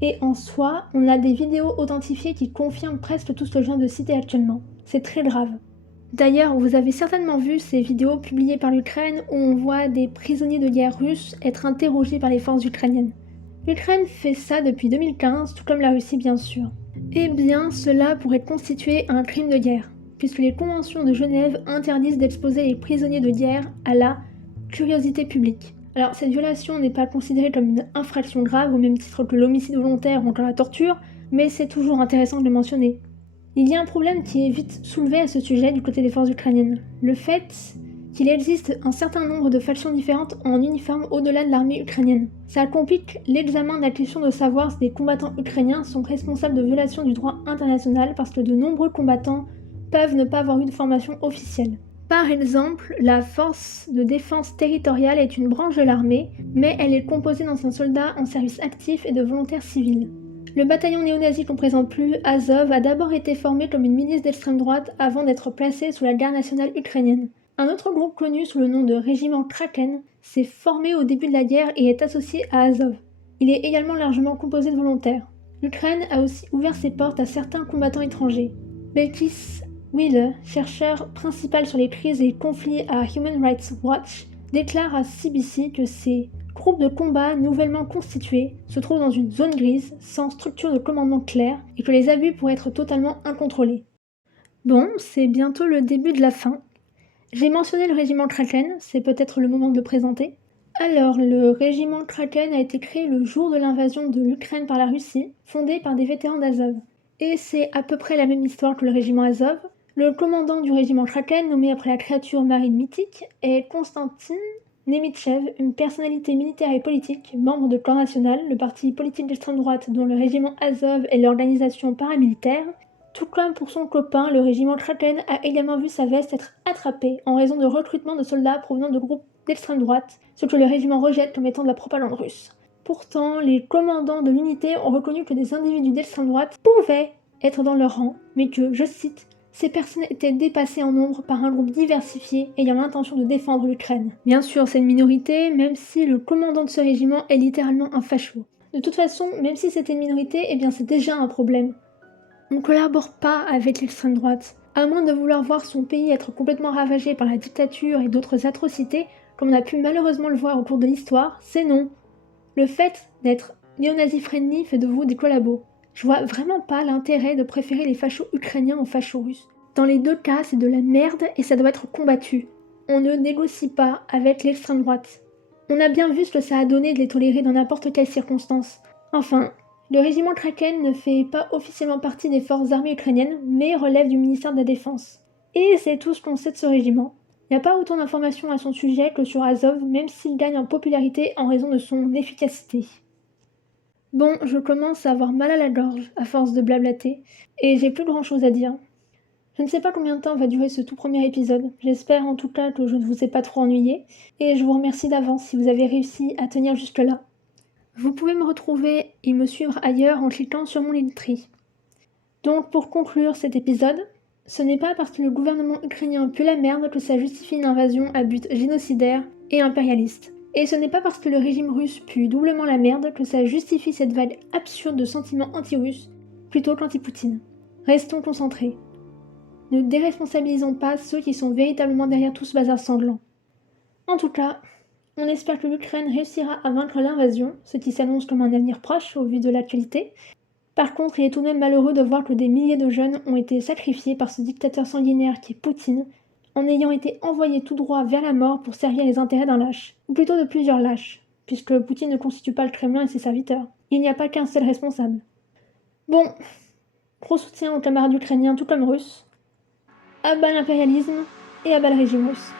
Et en soi, on a des vidéos authentifiées qui confirment presque tout ce que je viens de citer actuellement. C'est très grave. D'ailleurs, vous avez certainement vu ces vidéos publiées par l'Ukraine où on voit des prisonniers de guerre russes être interrogés par les forces ukrainiennes. L'Ukraine fait ça depuis 2015, tout comme la Russie bien sûr. Eh bien, cela pourrait constituer un crime de guerre, puisque les conventions de Genève interdisent d'exposer les prisonniers de guerre à la curiosité publique. Alors, cette violation n'est pas considérée comme une infraction grave au même titre que l'homicide volontaire ou encore la torture, mais c'est toujours intéressant de le mentionner. Il y a un problème qui est vite soulevé à ce sujet du côté des forces ukrainiennes. Le fait qu'il existe un certain nombre de factions différentes en uniforme au-delà de l'armée ukrainienne. Ça complique l'examen de la question de savoir si des combattants ukrainiens sont responsables de violations du droit international parce que de nombreux combattants peuvent ne pas avoir eu de formation officielle. Par exemple, la force de défense territoriale est une branche de l'armée, mais elle est composée d'anciens soldats en service actif et de volontaires civils. Le bataillon néo-nazi qu'on présente plus, Azov, a d'abord été formé comme une milice d'extrême droite avant d'être placé sous la garde nationale ukrainienne. Un autre groupe connu sous le nom de régiment Kraken s'est formé au début de la guerre et est associé à Azov. Il est également largement composé de volontaires. L'Ukraine a aussi ouvert ses portes à certains combattants étrangers. Belkis Wheeler, chercheur principal sur les crises et les conflits à Human Rights Watch, déclare à CBC que ces groupes de combat nouvellement constitués se trouvent dans une zone grise, sans structure de commandement claire, et que les abus pourraient être totalement incontrôlés. Bon, c'est bientôt le début de la fin. J'ai mentionné le régiment Kraken, c'est peut-être le moment de le présenter. Alors, le régiment Kraken a été créé le jour de l'invasion de l'Ukraine par la Russie, fondé par des vétérans d'Azov. Et c'est à peu près la même histoire que le régiment Azov. Le commandant du régiment Kraken, nommé après la créature marine mythique, est Konstantin Nemitchev, une personnalité militaire et politique, membre de Camp National, le parti politique d'extrême droite dont le régiment Azov est l'organisation paramilitaire. Tout comme pour son copain, le régiment Kraken a également vu sa veste être attrapée en raison de recrutement de soldats provenant de groupes d'extrême droite, ce que le régiment rejette comme étant de la propagande russe. Pourtant, les commandants de l'unité ont reconnu que des individus d'extrême droite pouvaient être dans leur rang, mais que, je cite, ces personnes étaient dépassées en nombre par un groupe diversifié ayant l'intention de défendre l'Ukraine. Bien sûr, c'est une minorité, même si le commandant de ce régiment est littéralement un facho. De toute façon, même si c'était une minorité, eh bien c'est déjà un problème. On ne collabore pas avec l'extrême droite. À moins de vouloir voir son pays être complètement ravagé par la dictature et d'autres atrocités, comme on a pu malheureusement le voir au cours de l'histoire, c'est non. Le fait d'être néo-nazi-friendly fait de vous des collabos. Je vois vraiment pas l'intérêt de préférer les fachos ukrainiens aux fachos russes. Dans les deux cas, c'est de la merde et ça doit être combattu. On ne négocie pas avec l'extrême droite. On a bien vu ce que ça a donné de les tolérer dans n'importe quelle circonstance. Enfin, le régiment Kraken ne fait pas officiellement partie des forces armées ukrainiennes, mais relève du ministère de la Défense. Et c'est tout ce qu'on sait de ce régiment. Il n'y a pas autant d'informations à son sujet que sur Azov, même s'il gagne en popularité en raison de son efficacité. Bon, je commence à avoir mal à la gorge à force de blablater, et j'ai plus grand chose à dire. Je ne sais pas combien de temps va durer ce tout premier épisode, j'espère en tout cas que je ne vous ai pas trop ennuyé, et je vous remercie d'avance si vous avez réussi à tenir jusque-là. Vous pouvez me retrouver et me suivre ailleurs en cliquant sur mon Linktree. Donc pour conclure cet épisode, ce n'est pas parce que le gouvernement ukrainien pue la merde que ça justifie une invasion à but génocidaire et impérialiste. Et ce n'est pas parce que le régime russe pue doublement la merde que ça justifie cette vague absurde de sentiments anti-russes plutôt qu'anti-Poutine. Restons concentrés. Ne déresponsabilisons pas ceux qui sont véritablement derrière tout ce bazar sanglant. En tout cas, on espère que l'Ukraine réussira à vaincre l'invasion, ce qui s'annonce comme un avenir proche au vu de l'actualité. Par contre, il est tout de même malheureux de voir que des milliers de jeunes ont été sacrifiés par ce dictateur sanguinaire qui est Poutine, en ayant été envoyés tout droit vers la mort pour servir les intérêts d'un lâche, ou plutôt de plusieurs lâches, puisque Poutine ne constitue pas le Kremlin et ses serviteurs. Il n'y a pas qu'un seul responsable. Bon, gros soutien aux camarades ukrainiens tout comme russes. À bas l'impérialisme et à bas le régime russe.